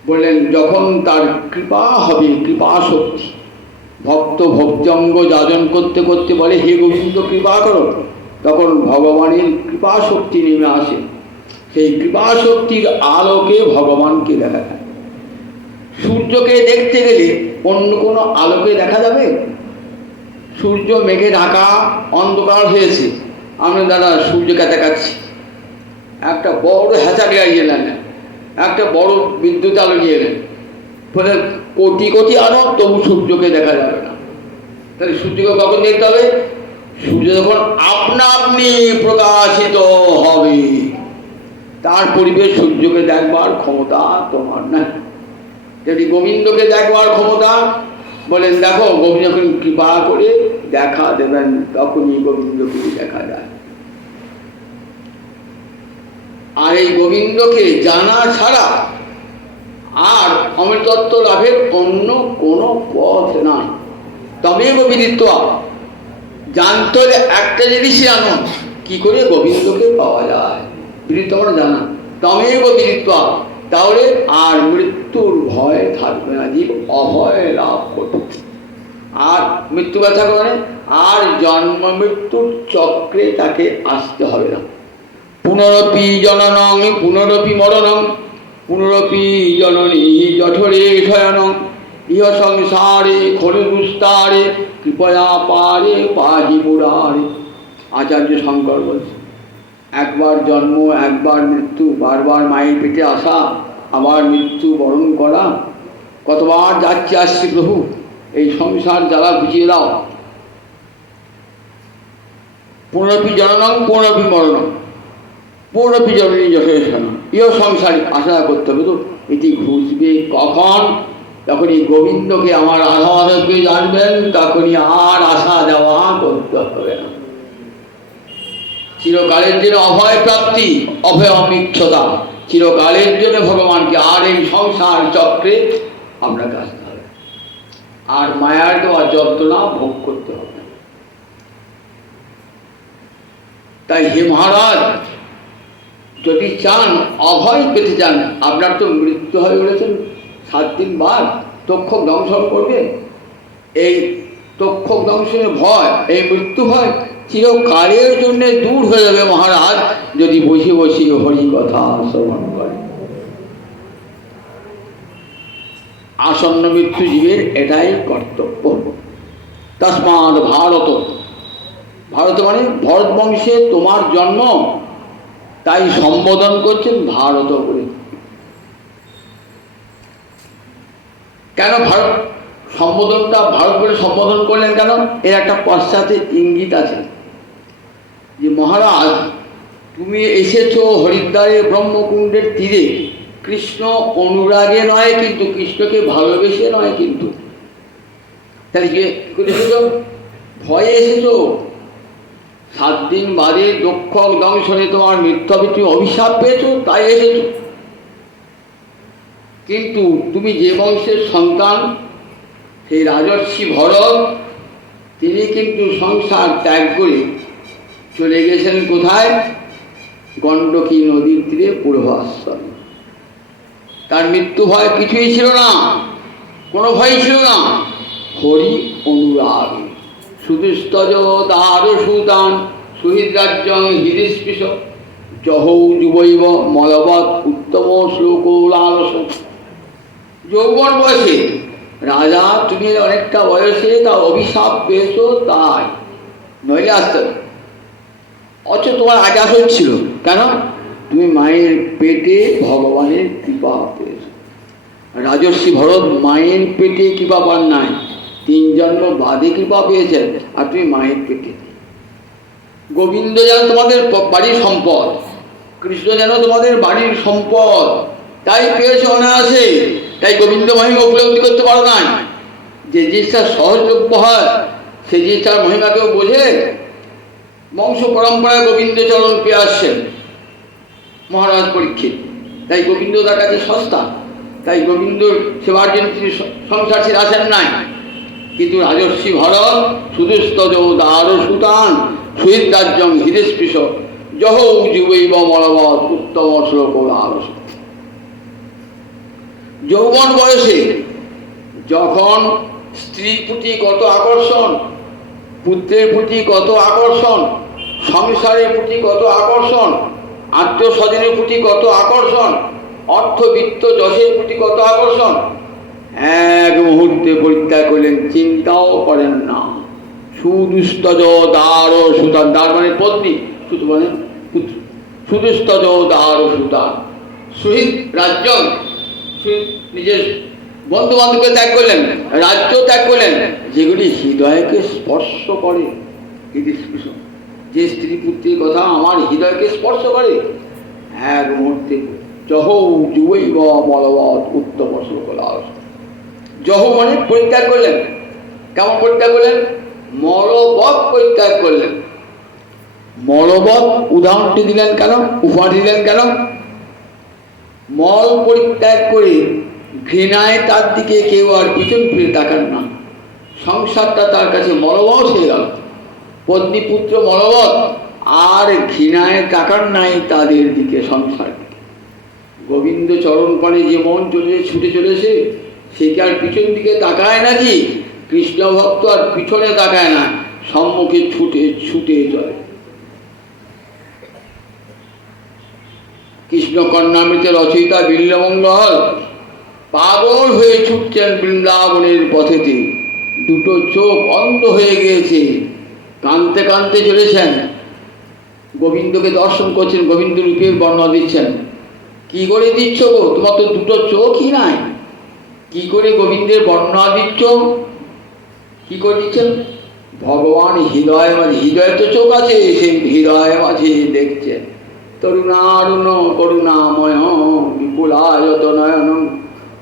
বললেন যখন তার কৃপা হবে, কৃপা শক্তি। ভক্ত ভক্তঙ্গ যাজন করতে করতে বলে হে গোবিন্দ কৃপা করো, তখন ভগবানের কৃপা শক্তি নেমে আসে। সেই কৃপা শক্তির আলোকে ভগবানকে দেখা যায়। সূর্যকে দেখতে গেলে অন্য কোনো আলোকে দেখা যাবে? সূর্য মেঘে ঢাকা, অন্ধকার হয়েছে, আমরা দাদা সূর্যকে দেখাচ্ছি, একটা বড় হ্যাচারি নিয়ে নেন, একটা বড় বিদ্যুৎ আলো নিয়ে নেন, ফলে কোটি কোটি আলো, তবু সূর্যকে দেখা যাবে না। তাহলে সূর্যকে কখন দেখতে হবে? সূর্য যখন আপনা আপনি প্রকাশিত হবে, তার পরিবেশ সূর্যকে দেখবার ক্ষমতা তোমার না। যদি গোবিন্দকে দেখবার ক্ষমতা, বলেন দেখো গোবিন্দ যখন কৃপা করে দেখা দেবেন, তখনই গোবিন্দকে দেখা যায়। আর এই গোবিন্দকে জানা ছাড়া আর অমৃতত্ব লাভের অন্য কোনো পথ নাই। তবে গোবিন্দিত্ব জানতে হলে একটা জিনিসই জানো, কি করে গোবিন্দকে পাওয়া যায়, বিদিত্ব আমরা জানা। তবে গোবিন্দিত্ব, তাহলে আর মৃত্যুর ভয় থাকবে না, জীব অভয় লাভ করবে। আর মৃত্যু ব্যথা করে আর জন্ম মৃত্যুর চক্রে তাকে আসতে হবে না। পুনরপি জননং পুনরপি মরণং পুনরপি জননী জঠরে শয়নং ইহ সংসারে খলু দুস্তারে কৃপয়া পারে পাহি পুরারে। আচার্য শঙ্কর বলছে একবার জন্ম একবার মৃত্যু, বারবার মায়ের পেটে আসা, আবার মৃত্যু বরণ করা, কতবার যাচ্ছি আসছি প্রভু, এই সংসার জ্বালা বুঝিয়ে দাও। পুনরপি জননং পুনরপি মরণং পুনরপি জননী যথেষ্ট ইহ সংসারে আশা করতে হবে। তো এটি ঘুষবে কখন? যখন এই গোবিন্দকে আমার আধারকে জানবেন, তখনই আর আসা যাওয়া করতে হবে না। চিরকালের জন্য অভয় প্রাপ্তি, অভয় অমিচ্ছতা, চিরকালের জন্য ভগবানকে আর এই সংসার চক্রে আমরা আসতে হবে, আর মায়ার দেওয়া যন্ত্রণা ভোগ করতে হবে। তাই হে মহারাজ, যদি চান অভয় পেতে চান, আপনার তো মৃত্যু হয়ে বলেছেন 7 দিন বাদ তক্ষক দংশন করবে। এই তক্ষক দংশনের ভয়, এই মৃত্যু ভয় চিরকালের জন্য দূর হয়ে যাবে মহারাজ, যদি বসে বসে হরি কথা শ্রবণ করে। আসন্ন মৃত্যু জীবের এটাই কর্তব্য। তস্মাৎ ভারত, ভারত মানে ভরত বংশে তোমার জন্ম, তাই সম্বোধন করছেন ভারত বলে। কেন ভারত সম্বোধনটা ভারত বলে সম্বোধন করলেন কেন? এর একটা পশ্চাতে ইঙ্গিত আছে যে মহারাজ তুমি এসেছো হরিদ্বারে ব্রহ্মকুণ্ডের তীরে, কৃষ্ণ অনুরাগে নয় কিন্তু, কৃষ্ণকে ভালোবেসে নয় কিন্তু। তাহলে কি এসেছো? ভয়ে এসেছো। 7 দিন বাদে দক্ষক দংশনে তোমার মৃত্যু হবে, তুমি অভিশাপ পেয়েছো তাই এসেছো। কিন্তু তুমি যে বংশের সন্তান, সেই রাজর্ষি ভরত, তিনি কিন্তু সংসার ত্যাগ করে চলে গেছেন কোথায়? গণ্ডকী নদীর তীরে পূর্বাশ্রমে। তার মৃত্যু ভয় কিছুই ছিল না, কোনো ভয় ছিল না। হরি অনুরাগ সুদুস্তজ তার সুদান সুহৃদ রাজ্যং হৃদিস্পৃশ জহৌ যুবৈব মলবৎ উত্তম শ্লোক লালস। যৌবন বয়সে রাজা, তুমি অনেকটা বয়সে তা অভিশাপ পেয়েছো, তাই নইলে আসতে। অথচ তোমার আগে আসা ছিল কেন? তুমি মায়ের পেটে ভগবানের কৃপা পেয়েছো। রাজর্ষি ভরত মায়ের পেটে কৃপা পান নাই, 3 জন্ম বাদে কৃপা পেয়েছেন, আর তুমি মায়ের পেটে। গোবিন্দ যেন তোমাদের বাড়ির সম্পদ, কৃষ্ণ যেন তোমাদের বাড়ির সম্পদ, তাই পেয়েছে অনায়াসে। তাই গোবিন্দ মহিমা উপলব্ধি করতে পারো নাই। যে জিনিসটা সহজলভ্য হয় সে জিনিসটার মহিমা কেউ বোঝে? বংশ পরম্পরায় গোবিন্দ চরণ পেয়ে আসছেন মহারাজ পরীক্ষিত, তাই গোবিন্দ তার কাছে সস্তা, তাই গোবিন্দ সেবার জন্য তিনি সংসার ছেড়ে আসেন নাই। কিন্তু রাজর্ষি ভরত সুদুস্তজ দ্বার সুতান সুহিত রাজ্যং হৃদস্পৃশ যহ যুবৈব মলবৎ উত্তম শ্লোক আলস। যৌবন বয়সে যখন স্ত্রীর প্রতি কত আকর্ষণ, পুত্রের প্রতি কত আকর্ষণ, সংসারের প্রতি কত আকর্ষণ, আত্মীয় স্বজনের প্রতি কত আকর্ষণ, অর্থবিত্ত যশের প্রতি কত আকর্ষণ, এক মুহূর্তে পরিত্যাগ করলেন, চিন্তাও করেন না। সুদুস্তজ দ্বার সুতার, দ্বার মানে পত্নী, সুত মানে পুত্র, সুদুস্তজ দ্বার সুতা সুহিত রাজ্য, নিজের বন্ধু বান্ধবকে ত্যাগ করলেন, রাজ্য ত্যাগ করলেন, যেগুলি হৃদয়কে স্পর্শ করে। যে স্ত্রী পুত্রের কথা আমার হৃদয়কে স্পর্শ করে, এক মুহূর্তে যহ যুবৈব মলবৎ উত্তম শ্লোক আলস। যহ মানে পরিত্যাগ করলেন। কেমন পরিত্যাগ করলেন? মলবৎ পরিত্যাগ করলেন। মলবৎ উদাহরণটি দিলেন কেন, উপহার দিলেন কেন? মল পরিত্যাগ করে ঘৃণায় তার দিকে কেউ আর পিছন ফিরে তাকান না। সংসারটা তার কাছে মলবৎ হয়ে গেল, পত্নী পুত্র মলবৎ, আর ঘৃণায় তাকান নাই তাদের দিকে, সংসার দিকে। গোবিন্দ চরণ পানে যে মন চলে ছুটে চলেছে, সে কি আর পিছন দিকে তাকায় নাকি? কৃষ্ণ ভক্ত আর পিছনে তাকায় না, সম্মুখে ছুটে ছুটে চলে। কৃষ্ণ কন্যামৃতে রচয়িতা বিল্বমঙ্গল পাগল হয়ে ছুটছেন বৃন্দাবনের পথেতে, দুটো চোখ অন্ধ হয়ে গিয়েছে, কাঁদতে কাঁদতে চলেছেন, গোবিন্দকে দর্শন করছেন, গোবিন্দ রূপের বর্ণনা দিচ্ছেন। কি করে দিচ্ছ গো, তোমার তো দুটো চোখই নাই, কি করে গোবিন্দের বর্ণনা দিচ্ছ? কি করে দিচ্ছেন? ভগবান হৃদয় মাঝে, হৃদয় তো চোখ আছে, সেই হৃদয় মাঝে দেখছেন। তরুণারুণ করুণাময় বিপুলায়ত নয়ন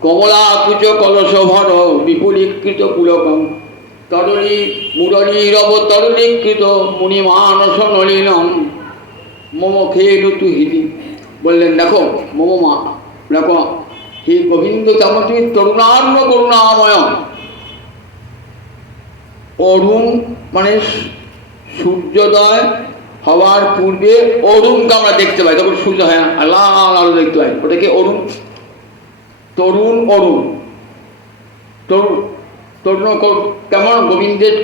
কমলাকুচ কলশভর বিপুলীকৃত পুলকম তরুণী মুরলীরব তরুণীকৃত মুনিমানস নলিনম মম খেলুতু হৃদি। বললেন দেখো মমমা, দেখো হে গোবিন্দ, তেমন তুমি তরুণারুণ করুণাময়। অরুণ মানে সূর্যোদয় হওয়ার পূর্বে অরুণকে আমরা দেখতে পাই, তখন সূর্য হয় না, লাল আলো দেখতে পাই, ওটাকে অরুণ। তরুণ অরুণ, তরুণ তরুণ কেমন? গোবিন্দের,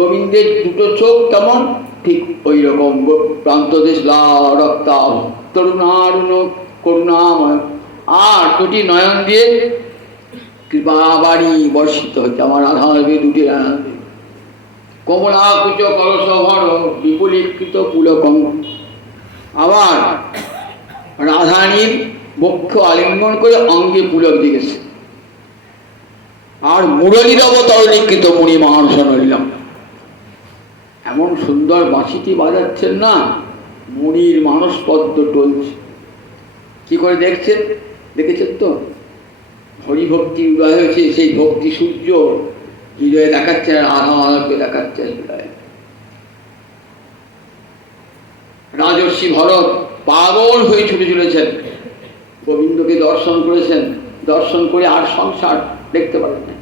গোবিন্দের দুটো চোখ কেমন? ঠিক ওই রকম প্রান্তদেশ লাল রক্তাভ তরুণারুণ করুণাময়। আর দুটি নয়ন দিয়ে কৃপা বাড়ি বর্ষিত হচ্ছে আমার রাধা দেবী, দুটি নয়ন দিয়ে। কমলাকুচ কলশভর বিপুলীকৃত পুলকম। আবার রাধারানীর বক্ষ আলিঙ্গন করে অঙ্গে পুলক দিয়েছে। আর মুরলীর অবতরণীকৃত মুনি মানস নলিনম, এমন সুন্দর বাঁশিটি বাজাচ্ছেন না, মুনির মানস পদ্ম টলছে। কি করে দেখছেন? দেখেছেন তো, হরিভক্তি উদয় হয়েছে, সেই ভক্তি সূর্য হৃদয়ে দেখাচ্ছে, আধা আলোকে দেখাচ্ছে হৃদয়ে। রাজর্ষি ভরত পাগল হয়ে ছুটে চলেছেন, গোবিন্দকে দর্শন করেছেন, দর্শন করে আর সংসার দেখতে পারেন না।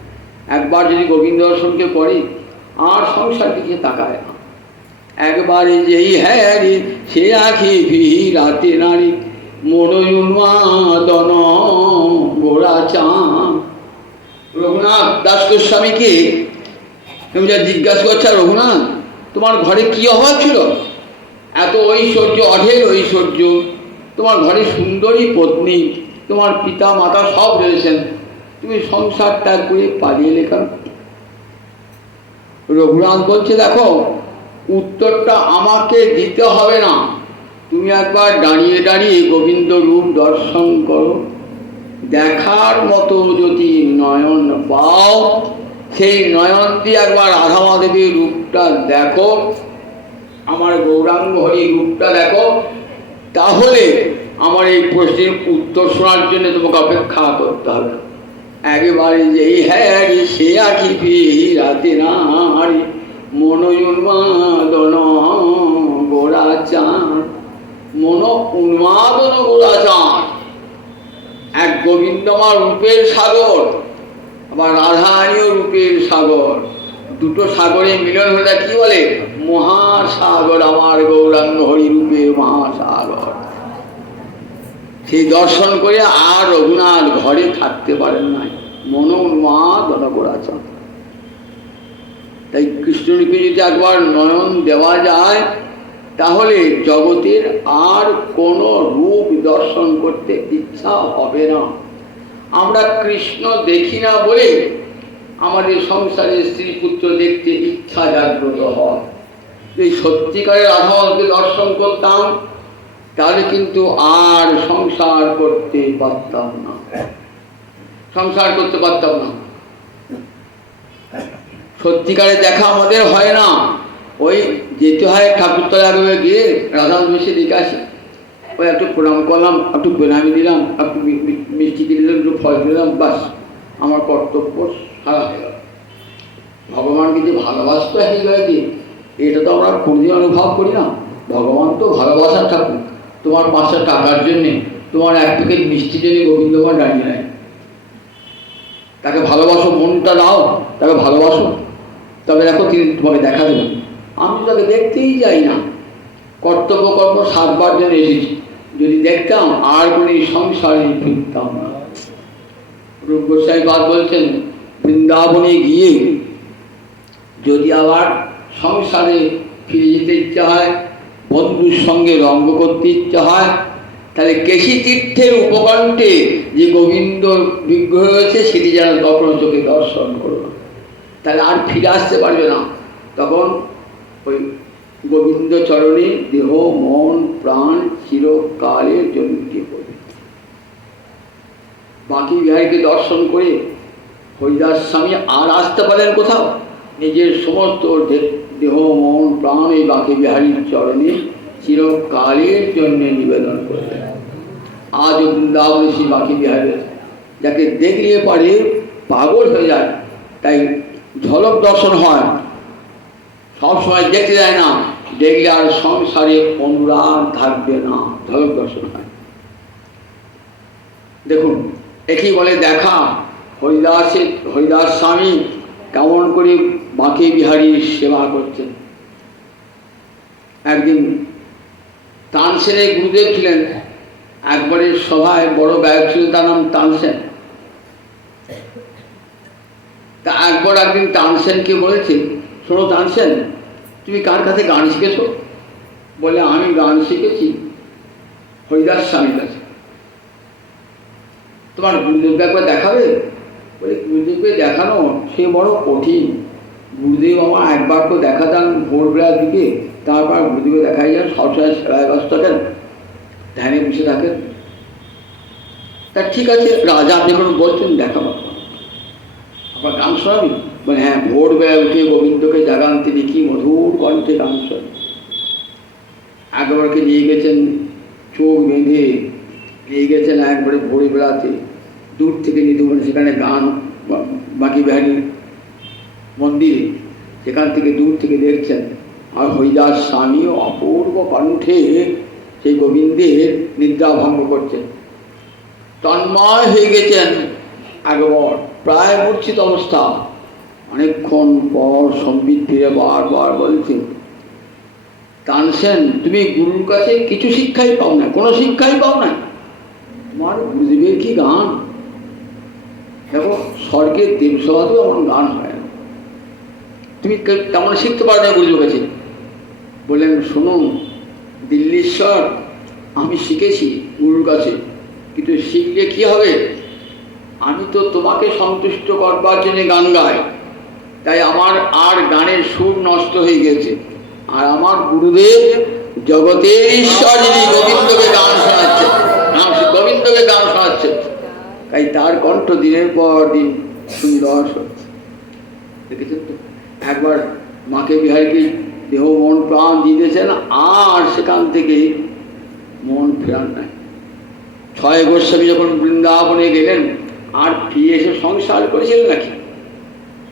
একবার যদি গোবিন্দ দর্শনকে করে আর সংসার দিকে তাকায় না। একবারে যেই হ্যাঁ সে আখি ভিহি রাতে নারী মনোন্মাদন গোড়া চাঁদ। রঘুনাথ দাস গোস্বামীকে তুমি যা জিজ্ঞাসা করছো, রঘুনাথ তোমার ঘরে কি অভাব ছিল? এত ঐশ্বর্য, অঢেল ঐশ্বর্য, তোমার ঘরে সুন্দরী পত্নী, তোমার পিতা মাতা সব রয়েছেন, তুমি সংসার ত্যাগ করে পালিয়ে এলে কেন? রঘুনাথ বলছে দেখো, উত্তরটা আমাকে দিতে হবে না, তুমি একবার দাঁড়িয়ে দাঁড়িয়ে গোবিন্দ রূপ দর্শন করো। দেখার মতো যদি নয়ন পাও, সেই নয়ন দিয়ে একবার রাধা মাধবীর রূপটা দেখো, আমার গৌরাঙ্গ হরি রূপটা দেখো, তাহলে আমার এই প্রশ্নের উত্তর শোনার জন্য তোমাকে অপেক্ষা করতে হবে। একেবারে যেই হ্যাঁ সে আখি রাতে নারী মনোন্মাদন গোড়া চাঁদ। মন উন্মাদন গোড়া চাঁদ, এক গোবিন্দমা রূপের সাগর, আবার রাধারানীও রূপের সাগর। দুটো সাগরে মিলন হলে কি বলে? মহাসাগর আমার গৌরাঙ্গ হরিরূপে মহাসাগর। সেই দর্শন করে আর রঘুনাথ ঘরে থাকতে পারেন নাই, মনোন্মাদ করেছেন। তাই কৃষ্ণরূপে যদি একবার নয়ন দেওয়া যায় তাহলে জগতের আর কোনো রূপ দর্শন করতে ইচ্ছা হবে না। আমরা কৃষ্ণ দেখি না বলে আমাদের সংসারে স্ত্রী পুত্র দেখতে ইচ্ছা জাগ্রত হয়। এই সত্যিকারের রাধাকে দর্শন করতাম তাহলে কিন্তু আর সংসার করতে পারতাম না, সংসার করতে পারতাম না। সত্যিকারের দেখা আমাদের হয় না, ওই যেতে হয় ঠাকুরতলা গিয়ে রাধা মিশে দেখে আসি, ওই একটু প্রণাম করলাম, একটু প্রণামী দিলাম, একটু মিষ্টি দিলাম, একটু ফল দিলাম, বাস আমার কর্তব্য সারা হয়ে গেল। ভগবানকে যে ভালোবাসতে হয়ে দিয়ে এটা তো আমরা কোনদিন অনুভব করি না। ভগবান তো ভালোবাসার ঠাকুর। তোমার 500 টাকার জন্যে, তোমার 1 প্যাকেট মিষ্টি জন্য গোবিন্দমান দাঁড়িয়ে নেয়। তাকে ভালোবাসো, মনটা দাও, তাকে ভালোবাসো, তবে দেখো তিনি তোমাকে দেখা দেবেন। আমি তাকে দেখতেই যাই না, কর্তব্য কর্ম 7 বার জন্য এসেছি, যদি দেখতাম আর কোনো সংসারে ফিরতাম না। রূপ গোস্বামী পাদ বলছেন, বৃন্দাবনে গিয়ে যদি আবার সংসারে ফিরে যেতে ইচ্ছা হয়, বন্ধুর সঙ্গে রঙ্গ করতে ইচ্ছা হয়, তাহলে কেশী তীর্থের উপকণ্ঠে যে গোবিন্দ বিগ্রহ হয়েছে সেটি যেন তখন চোখে দর্শন করবে, তাহলে আর ফিরে আসতে পারবে না। তখন ওই গোবিন্দ চরণে দেহ মন প্রাণ চিরকালের জন্যে করবে। বাকি বিহারীকে দর্শন করে হরিদাস স্বামী আর আসতে পারেন কোথাও? নিজের সমস্ত দেহ মন প্রাণ এই বাকি বিহারীর চরণে চিরকালের জন্য নিবেদন করলেন। আজ বৃন্দাবনে সেই বাকি বিহারী যাকে দেখলে পারে পাগল হয়ে যায়, তাই ঝলক দর্শন হয়, সবসময় দেখতে যায় না, দেখলে আর সংসারে অনুরাগ থাকবে না, ঝলক দর্শন হয়। দেখুন একই বলে দেখা হরিদাস স্বামী কেমন করে বাঁকে বিহারীর সেবা করছেন। একদিন তানসেনের গুরুদেব ছিলেন, একবারের সভায় বড় গায়ক ছিল, তার নাম তানসেন। তা একদিন তানসেনকে বলেছে, শোনো তানসেন, তুমি কার কাছে গান শিখেছো? বলে আমি গান শিখেছি হরিদাস স্বামীর কাছে। তোমার গুরুদেবকে একবার দেখাবে? বলে গুরুদেবকে দেখানো সে বড় কঠিন। গুরুদেব আমার একবার তো দেখাতাম ভোরবেলার দিকে, তারপর গুরুদেবকে দেখাই যান সবসময় সেবায় ব্যস্ত থাকেন, ধ্যানে বসে থাকেন। তা ঠিক আছে রাজা, আপনি কোনো বলছেন দেখাবো, আপনার গান শোনাবি? বলে হ্যাঁ, ভোরবেলা উঠে গোবিন্দকে জাগান তিনি, কি মধুর কণ্ঠে গান শোনেন। একবারকে নিয়ে গেছেন চোখ বেঁধে, নিয়ে গেছেন একবারে ভোরবেলাতে, দূর থেকে নিতে বলেন সেখানে গান বাঁকি বিহারীর মন্দিরে, সেখান থেকে দূর থেকে দেখছেন। আর হরিদাস স্বামীও অপূর্ব কণ্ঠে সেই গোবিন্দের নিদ্রা ভঙ্গ করছেন, তন্ময় হয়ে গেছেন একবার, প্রায় মূর্ছিত অবস্থা। অনেকক্ষণ পর সম্বিত ফিরে বারবার বলছেন, তানসেন তুমি গুরুর কাছে কিছু শিক্ষাই পাও না, কোনো শিক্ষাই পাও না, তোমার গুরুদেবের কি গান! দেখো স্বর্গের দেবসভাতেও আমার গান হয় না, তুমি তেমন শিখতে পারো না গুরুদেবের কাছে। বললেন শুনুন দিল্লীশ্বর, আমি শিখেছি গুরুর কাছে, কিন্তু শিখলে কি হবে? আমি তো তোমাকে সন্তুষ্ট করবার জন্য গান গাই, তাই আমার আর গানের সুর নষ্ট হয়ে গেছে। আর আমার গুরুদেব জগতের ঈশ্বর, যিনি গোবিন্দকে গান শোনাচ্ছেন, গোবিন্দকে গান শোনাচ্ছেন, তাই তার কণ্ঠ দিনের পর দিন সুন্দর হচ্ছে। দেখেছেন তো, একবার মাকে বিহারীকে দেহ মন প্রাণ দিয়েছেন, আর সেখান থেকে মন ফেরান নাই। 6 গোস্বামী যখন বৃন্দাবনে গেলেন, আর ফিরে এসে সংসার করেছিলেন নাকি?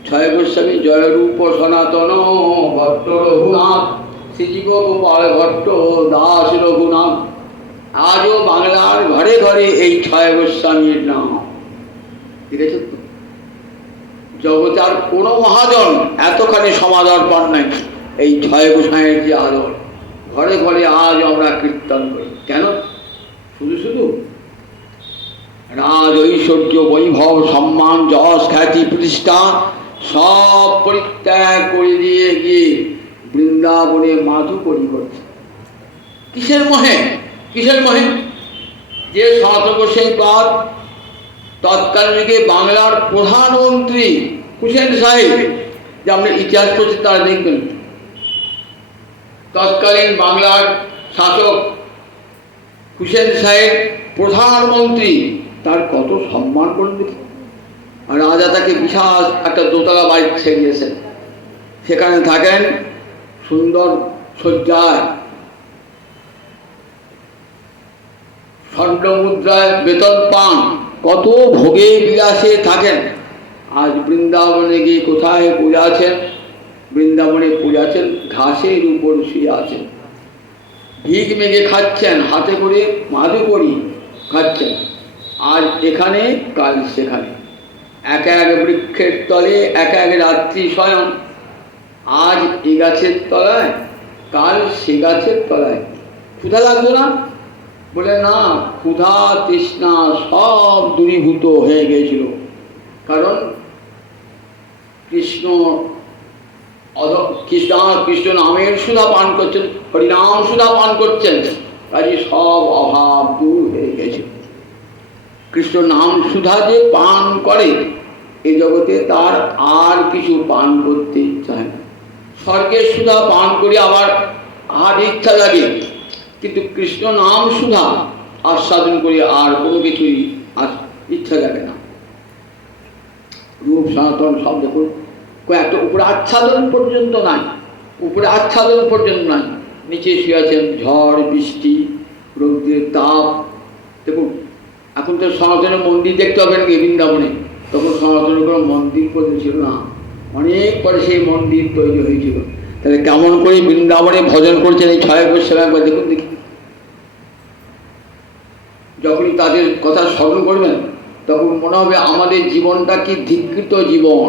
6 গোস্বামী জয়রূপ সনাতন ভট্ট রঘুনাথ, শ্রীজীব গোপাল ভট্ট দাস রঘুনাথ, আজও বাংলার ঘরে ঘরে এই 6 গোস্বামীর নাম। ঠিক আছে তো, জগতে আর কোনো মহাজন এতখানি সমাদর পান নাই এই ছয় গোসাঁইয়ের যে আদর। ঘরে ঘরে আজ আমরা কীর্তন করি কেন? শুধু শুধু রাজ ঐশ্বর্য বৈভব সম্মান যশ খ্যাতি প্রতিষ্ঠা সব পরিত্যাগ করে দিয়ে গিয়ে বৃন্দাবনে মাধুকরী করছে। কিসের মোহে? কিসের মোহে? যে সনাতন গোসাই পাদ তৎকালীন বাংলার প্রধানমন্ত্রী হুসেন সাহেব, যে আমরা ইতিহাস পড়ছি তারা দেখবেন, তৎকালীন বাংলার শাসক হুসেন সাহেব প্রধানমন্ত্রী, তার কত সম্মান করুন দেখি। আর রাজা তাকে বিশাল একটা দোতলা বাড়ি ছেড়িয়েছেন, সেখানে থাকেন সুন্দর শয্যায়, স্বর্ণ মুদ্রায় বেতন পান, কত ভোগে বিলাসে থাকেন। আজ বৃন্দাবনে গিয়ে কোথায় পূজা আছেন? বৃন্দাবনে পূজা আছেন, ঘাসের উপর শুয়ে আছেন, ভিক মেঘে খাচ্ছেন, হাতে করে মাধুকরী খাচ্ছেন। আজ এখানে কাল সেখানে, এক এক বৃক্ষের তলে এক এক রাত্রি শয়ন। আজ এ গাছের তলায়, কাল সে গাছের তলায়। ক্ষুধা লাগবে না? বলে না, ক্ষুধা তৃষ্ণা সব দূরীভূত হয়ে গিয়েছিল, কারণ কৃষ্ণ কৃষ্ণ নামের সুধা পান করছেন, হরিনাম সুধা পান করছেন, কাজে সব অভাব দূর হয়ে গেছে। কৃষ্ণ নাম সুধা যে পান করে এ জগতে তার আর কিছু পান করতে চায় না। স্বর্গের সুধা পান করে আবার আর ইচ্ছা লাগে, কিন্তু কৃষ্ণ নাম সুধা আস্বাদন করে আর কোনো কিছুই আর ইচ্ছা লাগে না। রূপ সনাতন সব দেখুন, কয়েকটা উপরে আচ্ছাদন পর্যন্ত নাই, উপরে আচ্ছাদন পর্যন্ত নাই, নিচে শুয়ে আছেন ঝড় বৃষ্টি রৌদ্রের তাপ। দেখুন এখন তো সনাতনের মন্দির দেখতে হবে নাকি বৃন্দাবনে, তখন সনাতনের কোনো মন্দির পর্যন্ত ছিল না, অনেক পরে সেই মন্দির তৈরি হয়েছিল। তাহলে কেমন করে বৃন্দাবনে ভজন করছেন এই ছয় বৈষ্ণব, একবার দেখুন দেখি। যখনই তাদের কথা স্মরণ করবেন তখন মনে হবে আমাদের জীবনটা কি ধিকৃত জীবন,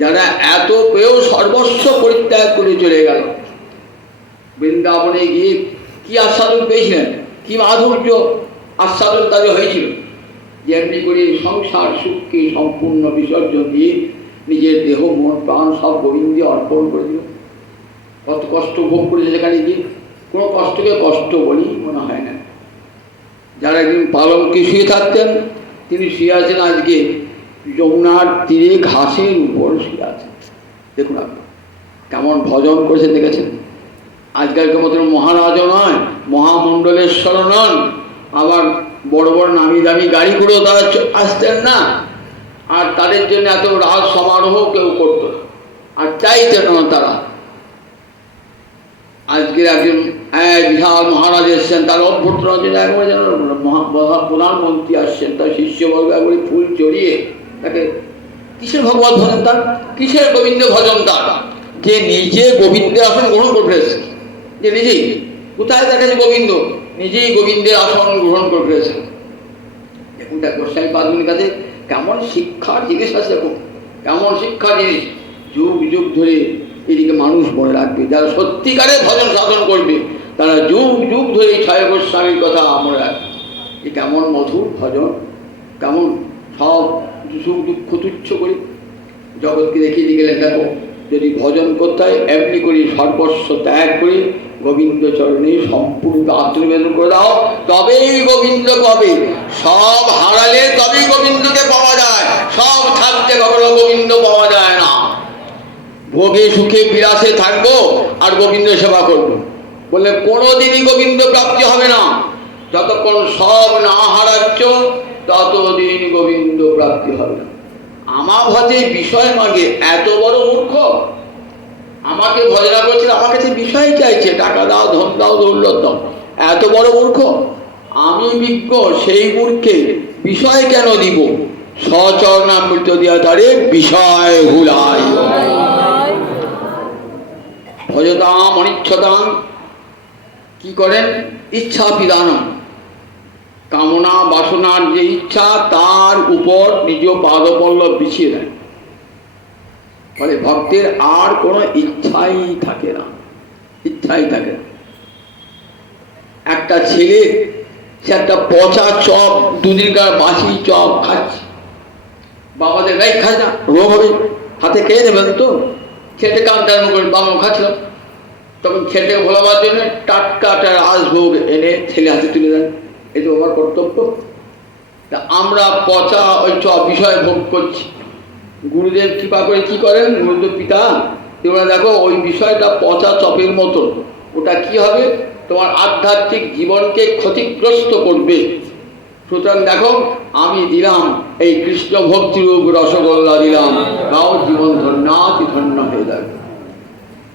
যারা এত পেয়েও সর্বস্ব পরিত্যাগ করে চলে গেল। বৃন্দাবনে গিয়ে কি আস্বাদন পেয়েছিলেন, কি মাধুর্য আস্বাদন তাদের হয়েছিল, যেমনি করে সংসার সুখকে সম্পূর্ণ বিসর্জন দিয়ে নিজের দেহ মন প্রাণ সব গোবিন্দে অর্পণ করে দিল। কত কষ্ট ভোগ করেছে সেখানে গিয়ে, কোনো কষ্টকে কষ্ট বলেই মনে হয় না। যারা একদিন পালঙ্কে শুয়ে থাকতেন তিনি শুয়ে আছেন আজকে যমুনার তীরে ঘাসের উপর শুয়ে আছেন। দেখুন আপনি কেমন ভজন করেছেন, দেখেছেন। আজকালকার মতন মহারাজও নয়, মহামণ্ডলেশ্বর নন, আবার বড় বড় নামি দামি গাড়ি করেও তারা আসতেন না, আর তাদের জন্য এত রাজ সমারোহ কেউ করতো না, আর চাইতেন না তারা। আজকের একজন বিশাল মহারাজ এসছেন, তার অভ্যর্থনার জন্য একবারে যেন প্রধানমন্ত্রী আসছেন, তার শিষ্যবর্গ একবারে ফুল চড়িয়ে তাকে কিসের ভগবত ভজন তার, কিসের গোবিন্দ ভজন তার, যে নিজে গোবিন্দের আসন গ্রহণ করে ফেলেছেন, যে নিজেই কোথায় দেখেছে গোবিন্দ, নিজেই গোবিন্দের আসন গ্রহণ করে ফেলেছেন। দেখুন তার গোস্বামী পাদুনির কাছে কেমন শিক্ষার জিনিস আছে, দেখুন কেমন শিক্ষার জিনিস, যুগ যুগ ধরে এদিকে মানুষ মনে রাখবে। যারা সত্যিকারে ভজন সাধন করবে তারা যুগ যুগ ধরে এই ছয় গোস্বামীর কথা মনে রাখবে। যে কেমন মধুর ভজন, কেমন সব সুখ দুঃখ তুচ্ছ করে জগৎকে দেখিয়ে গেলেন। দেখো যদি ভজন করতে হয় এমনি করে সর্বস্ব ত্যাগ করে গোবিন্দ চরণে সম্পূর্ণ আত্মনিবেদন করে দাও, তবেই গোবিন্দ পাবে। সব হারালে তবেই গোবিন্দকে পাওয়া যায়, সব থাকতে কখনো গোবিন্দ পাওয়া যায় না। ভোগে সুখে বিলাসে থাকবো আর গোবিন্দ সেবা করবো বলে কোনোদিনই গোবিন্দ প্রাপ্তি হবে না। যতক্ষণ সব না হারাচ্ছ ততদিন গোবিন্দ প্রাপ্তি হবে না। আমার ভাতে বিষয় মাগে, এত বড় মূর্খ, আমাকে ভজনা করছে, আমার কাছে বিষয় চাইছে, টাকা দাও, ধন দাও, দৌলত দাও, এত বড় মূর্খ। আমি বিজ্ঞ, সেই মূর্খে বিষয় কেন দিব? সচরণামৃত দিয়া তারে বিষয় হুলাই। ভজতাম অনিচ্ছতাম, কি করেন? ইচ্ছা পিদানম, কামনা বাসনার যে ইচ্ছা তার উপর নিজ পাদপল্লব বিছিয়ে দেন। ফলে ভক্তের আর কোনো ইচ্ছাই থাকে না, ইচ্ছাই থাকে না। একটা ছেলে সে একটা পচা চপ, দুদিনকার বাসি চপ খাচ্ছে, বাবাদের গাই খায় না, রোগ হবে, হাতে খেয়ে নেবেন তো। ছেলেটা কান্তার করে বাবা খাচ্ছিলাম, তখন ছেলেটাকে ভোলাবার জন্য টাটকা একটা রাজভোগ এনে ছেলে হাতে তুলে দেন, এই তো আমার কর্তব্য। তা আমরা পচা ওই চপ বিষয় ভোগ করছি। গুরুদেব কৃপা করে কি করেন, গুরুদেব পিতা তোমরা দেখো ওই বিষয়টা পচা চপের মতো, ওটা কি হবে, তোমার আধ্যাত্মিক জীবনকে ক্ষতিগ্রস্ত করবে। সুতরাং দেখো আমি দিলাম এই কৃষ্ণ ভক্তিরূপ রসগোল্লা দিলাম, তাও জীবন ধন্যাতি ধন্য হয়ে যাবে।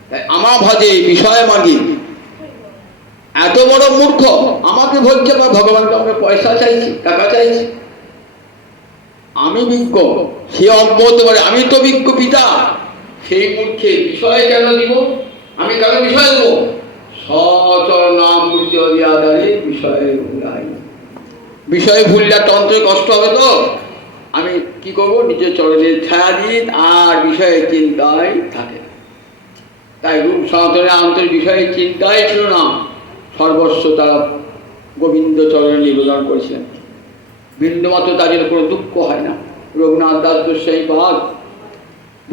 তাই আমার ভাজে বিষয় মাগি, এত বড় মূর্খ আমাকে বলছে বা ভগবানকে আমরা পয়সা চাইছি, টাকা চাইছি। আমি বিজ্ঞ, সে অজ্ঞ হতে পারে, আমি তো বিজ্ঞ পিতা। সেই মূর্খে বিষয় কেন দিব, আমি কেন বিষয় দেবো? সচল নাম মূর্তি অধিয়াদারে বিষয়ে ভুলাই, বিষয়ে ভুললে তন্ত্রে কষ্ট হবে তো। আমি কি করবো, নিজের চরণের ছায়া দিই আর বিষয়ের চিন্তায় থাকে। তাই রূপ সনাতনে আন্তরিক বিষয়ের চিন্তায় ছিল না, সর্বস্ব তারা গোবিন্দ চরণে নিবেদন করেছিলেন। বিন্দুমাত্র তাদের কোনো দুঃখ হয় না। রঘুনাথ দাস সেই বাদ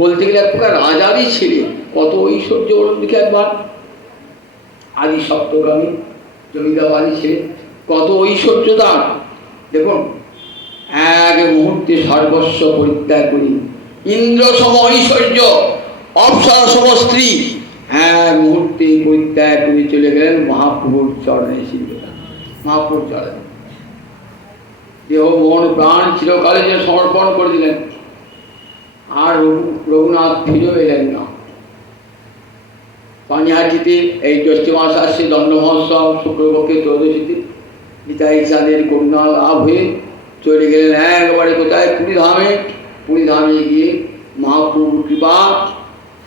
বলতে গেলে এক প্রকার রাজারই ছিলেন, কত ঐশ্বর্য বলুন দেখে একবার। আদি সপ্তগামী জমিদাবাদী ছিলেন, কত ঐশ্বর্য তার। দেখুন এক মুহূর্তে সর্বস্ব পরিত্যাগ করি, ইন্দ্র সম ঐশ্বর্য, অপ্সরা সম স্ত্রী, এক মুহূর্তে পরিত্যাগ করে চলে গেলেন মহাপ্রভুর চরণে। মহাপ্রভুর চরণে দেহ মন প্রাণ চিরকালে যে সমর্পণ করে দিলেন। আর রঘুনাথ ফিরেও এলেন না। পানিহাটিতে এই জ্যৈষ্ঠ মাস আসছে, দণ্ড মহোৎসব শুক্রপক্ষে ত্রয়োদশীতে নিতাই চাঁদের করুণা লাভ হয়ে চলে গেলেন একবারে কোথায়, পুরীধামে। পুরীধামে গিয়ে মহাপ্রভুর কৃপা,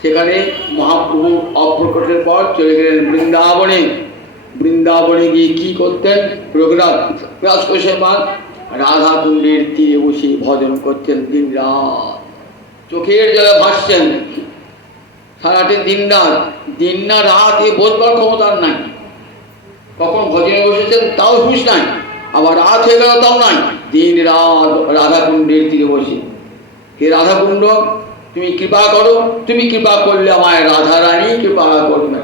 সেখানে মহাপ্রভুর অপ্রকটের পর চলে গেলেন বৃন্দাবনে। বৃন্দাবনে গিয়ে কি করতেন, রঘুনাথ রাজকোষেপাল রাধা কুণ্ডের তীরে বসে ভজন করছেন দিন রাত, চোখের জলে ভাসছেন সারাটি দিন রাত। দিন না রাত এ বলবার ক্ষমতার নাই। কখন ভজনে বসেছেন তাও হুঁশ নাই, আবার রাত হয়ে গেল তাও নাই, দিন রাত রাধা কুণ্ডের তীরে বসে। হে রাধা কুণ্ড তুমি কৃপা করো, তুমি কৃপা করলে আমায় রাধা রানী কৃপা করবে।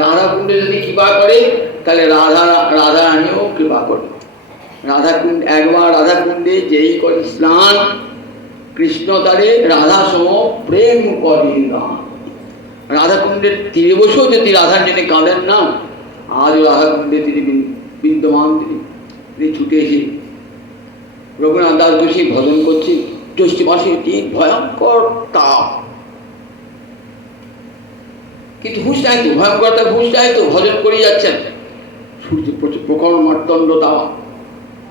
রাধা কুণ্ডে যদি কৃপা করে তাহলে রাধা রানীও কৃপা করবে। রাধা কুণ্ড একবার রাধা কুণ্ডে যেই করে স্নান, কৃষ্ণ তারে রাধা সম প্রেম করে না। রাধা কুণ্ডের তীরে বসেও যদি রাধার জন্য কাঁদেন না, আজও রাধা কুণ্ডে তিনি বিদ্যমান, তিনি ছুটে এসে রঘুনাথ দাস বসে ভজন করছি। জ্যৈষ্ঠ মাসের দিন, ভয়ঙ্কর তাপ, কিন্তু হুঁশ নাই তো, ভয়ঙ্করতা হুঁশ নাই তো, ভজন করে যাচ্ছেন। সূর্য প্রখর মার্তণ্ড তাপ।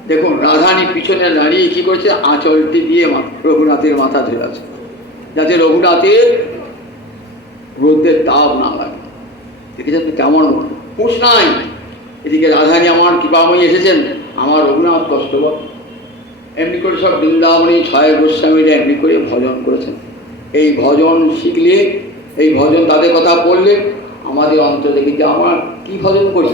দেখুন রাধানী পিছনে দাঁড়িয়ে কি করছে, আঁচলটি দিয়ে রঘুনাথের মাথা ধরে আছে, যাতে রঘুনাথের রোদের তাপ না লাগে। দেখেছেন তো কেমন হুঁশ নাই। এদিকে রাধানী আমার কৃপাময়ী এসেছেন, আমার রঘুনাথ কষ্টকর। এমনি করে সব বৃন্দাবনী ছয় গোস্বামীরা এমনি করে ভজন করেছেন। এই ভজন শিখলে, এই ভজন তাদের কথা পড়লে আমাদের অন্তর দেখি যে আমরা কী ভজন করি।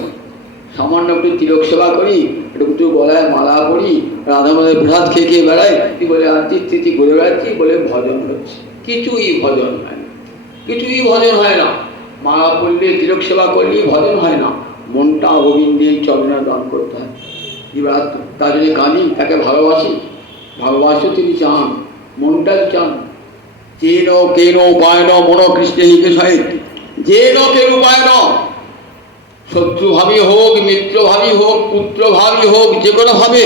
সামান্য একটু তিলক সেবা করি, একটু গলায় মালা পড়ি, রাধা মাধবের প্রসাদ খেয়ে খেয়ে বেড়াই, তুই বলে আছি স্থিতি ঘুরে বেড়াচ্ছি বলে ভজন হচ্ছে। কিছুই ভজন হয় না, কিছুই ভজন হয় না। মালা পড়লে তিলক সেবা করলেই ভজন হয় না। মনটা গোবিন্দের চরণে দান করতে হয়। এবার তার যদি কাঁদি, তাকে ভালোবাসি, ভালোবাসো তিনি চান, মনটা চান। যেন কেন উপায় ন মন কৃষ্ণে হিকেশয়, যেন কেন উপায় ন, শত্রুভাবী হোক, মিত্রভাবী হোক, পুত্রভাবী হোক, যে কোনোভাবে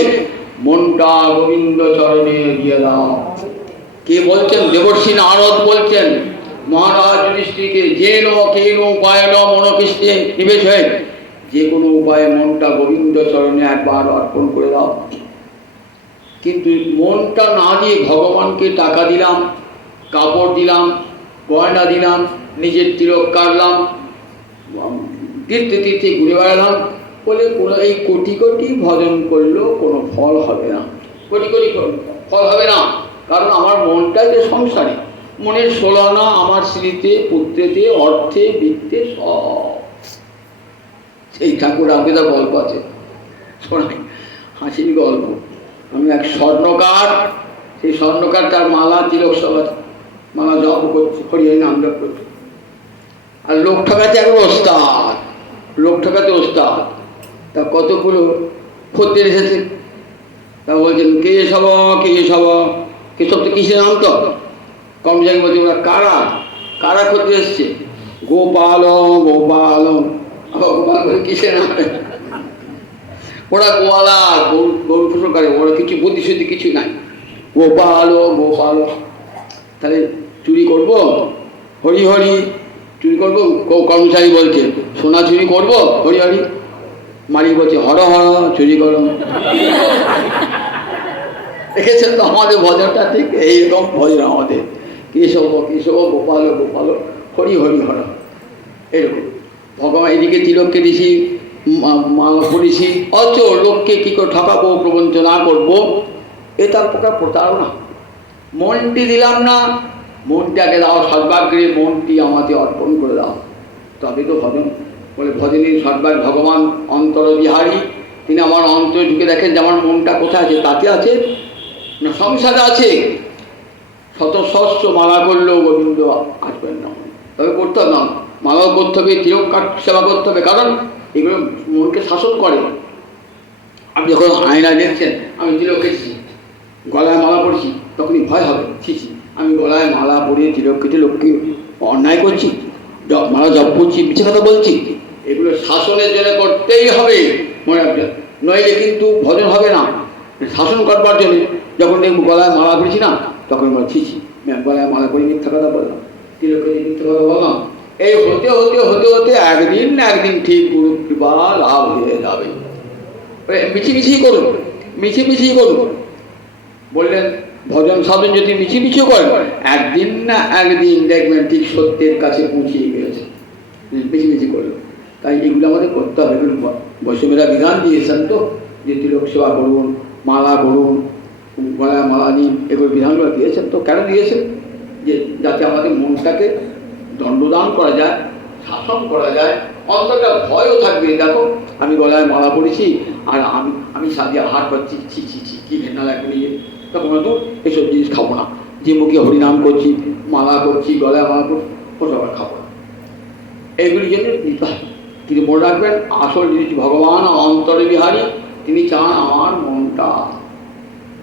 মনটা গোবিন্দ চরণে দিয়ে দাও। কে বলছেন? দেবর্ষি নারদ বলছেন মহারাজ যুধিষ্ঠিরকে, যেন কেন উপায় ন মন কৃষ্ণে নিবেশ হয়, যে কোনো উপায়ে মনটা গোবিন্দ চরণে একবার অর্পণ করে দাও। কিন্তু মনটা না দিয়ে ভগবানকে টাকা দিলাম, কাপড় দিলাম, গয়না দিলাম, নিজের তিলক কাটলাম, তীর্থে তীর্থে ঘুরে বেড়ালাম বলে কোনো এই কোটি কোটি ভজন করলেও কোনো ফল হবে না। কোটি কোটি ফল হবে না, কারণ আমার মনটা যে সংসারী, মনের ষোলনা আমার স্মৃতিতে, পুত্রেতে, অর্থে, বৃত্তে, সব। সেই ঠাকুর আবেদা গল্প আছে, শোনাই, হাসির গল্প। আমি এক স্বর্ণকার, সেই স্বর্ণকার তার মালা তিলক সব আছে, মালা জপ করছে, হরিহরি নাম জপ করছে, আর লোক ঠকাতে একবার ওস্তাদ, লোক ঠকাতে ওস্তাদ। তা কতগুলো খদ্দের এসেছে, তা বলছেন কে সব, কে সব, কে সব তো কিসের নাম তো কর্মচারী বলছে ওরা কারা, কারা খদ্দের এসছে? গোপাল, গোপাল। আবার গোপাল বলে কিসের নাম? ওরা গোয়ালা, গরু ফসল করে, ওরা কিছু বুদ্ধি শুদ্ধি কিছু নাই। গোপাল, গোপাল। তাহলে চুরি করবো? হরি হরি চুরি করবো? কর্মচারী বলছে সোনা চুরি করবো? হরি হরি। মালিক বলছে হর হর চুরি করো। দেখেছেন তো আমাদের ভজনটা ঠিক এইরকম ভজন আমাদের, কেশব কেশব, গোপাল গোপাল, হরি হরি হর, এরকম। ভগবান এদিকে তিলক কেটেছি, মালা পড়েছি, অথচ লোককে কী করে ঠকাবো, প্রবঞ্চনা করবো, এ তার প্রকার প্রতারণা। মনটি দিলাম না, মনটাকে দাও সদ্ভাগ্যে, মনটি আমাকে অর্পণ করে দাও, তবে তো ভজন। বলে ভজনীর সদ্ভাগ ভগবান অন্তর বিহারী, তিনি আমার অন্তরে ঢুকে দেখেন যে আমার মনটা কোথায় আছে, তাতে আছে না সংসারে আছে। শত সহস্র মালা করলেও গোবিন্দ আসবেন না, তবে করতে হবে না, মালাও করতে হবে, তিলক সেবা করতে হবে, কারণ এগুলো মনকে শাসন করে। আপনি যখন আয়না দেখছেন আমি তিলক কেটেছি, গলায় মালা পড়ছি, তখনই ভয় হবে, ছিছি আমি গলায় মালা পরিয়ে তিলক কেটে লোককে অন্যায় করছি, মালা জপ করছি, মিছে কথা বলছি। এগুলো শাসনের জন্য করতেই হবে, মনে রাখবেন, নইলে কিন্তু ভজন হবে না। শাসন করবার জন্য যখন দেখবো গলায় মালা পড়েছি না, তখন বলে ছিছি গলায় মালা পরি, মিথ্যা কথা বললাম, তিলক কেটে মিথ্যা কথা বললাম। এই হতে হতে হতে হতে একদিন না একদিন ঠিক গুরু কৃপা লাভ হয়ে যাবে। মিছিমিছি করুন, মিছিমিছি করুন। বললেন ভজন সাধন যদি মিছিমিছি করেন, একদিন না একদিন দেখবেন ঠিক সত্যের কাছে পৌঁছিয়ে গেছে, মিছিমিছি করলো। তাই এগুলো আমাদের করতে হবে। এগুলো বৈষ্ণবেরা বিধান দিয়েছেন তো, যে তিলক সেবা করুন, মালা করুন, গলায় মালা নিন, এগুলো বিধানগুলো দিয়েছেন তো। কেন দিয়েছেন? যে যাতে আমাদের মনটাকে দণ্ডদান করা যায়, শাসন করা যায়, অন্তরটা ভয়ও থাকবে। দেখো আমি গলায় মালা পড়েছি আর আমি সাজিয়ে হাট পাচ্ছি, ছি ছি ছি কি ঘেন্না লাগবে নিয়ে, তখন তো এসব জিনিস খাবো না। যে মুখে হরিনাম করছি, মালা করছি, গলায় মালা করছি, ওসব আর খাবো না। এইগুলির জন্য নিতে হয়। কিন্তু মনে রাখবেন আসল জিনিস ভগবান অন্তরে বিহারী, তিনি চান আমার মনটা,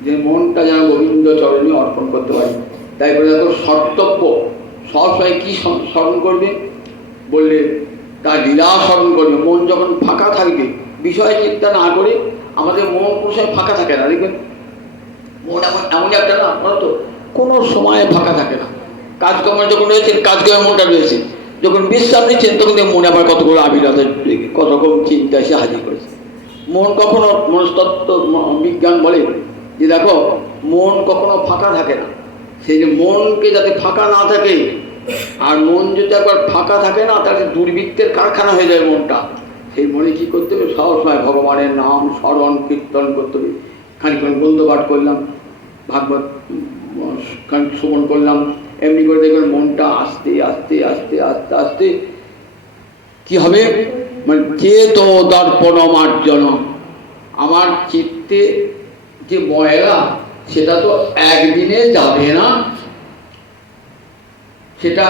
যে মনটা যেন গোবিন্দ চরণে অর্পণ করতে পারি। তাই বলে দেখো কর্তব্য সবসময় কী স্মরণ করবে, বললে তার লীলা স্মরণ করবে। মন যখন ফাঁকা থাকবে, বিষয় চিন্তা না করে, আমাদের মন কোনো সময় ফাঁকা থাকে না। দেখবেন মন এমনই একটা না, আপনার তো কোনো সময় ফাঁকা থাকে না। কাজকর্ম যখন রয়েছেন, কাজকর্মের মনটা রয়েছে, যখন বিশ্রাম নিচ্ছেন তখন মনে আবার কতগুলো আবির্ভাব, কত রকম চিন্তা এসে হাজির করেছে। মন কখনো, মনস্তত্ত্ব বিজ্ঞান বলে যে দেখো মন কখনো ফাঁকা থাকে না। সেই যে মনকে যাতে ফাঁকা না থাকে, আর মন যদি একবার ফাঁকা থাকে না, তাহলে দুর্বৃত্তের কারখানা হয়ে যায় মনটা। সেই মনে কী করতে হবে, সবসময় ভগবানের নাম স্মরণ কীর্তন করতে হবে। খানিক্ষণ গ্রন্থ পাঠ করলাম, ভাগবত খানিক শ্রবণ করলাম, এমনি করে দেখবেন মনটা আস্তে আস্তে আস্তে আস্তে আস্তে কী হবে, মানে চেত দর্পণ মার্জন, আমার চিত্তে যে ময়লা সেটা তো একদিনে যাবে না, সেটা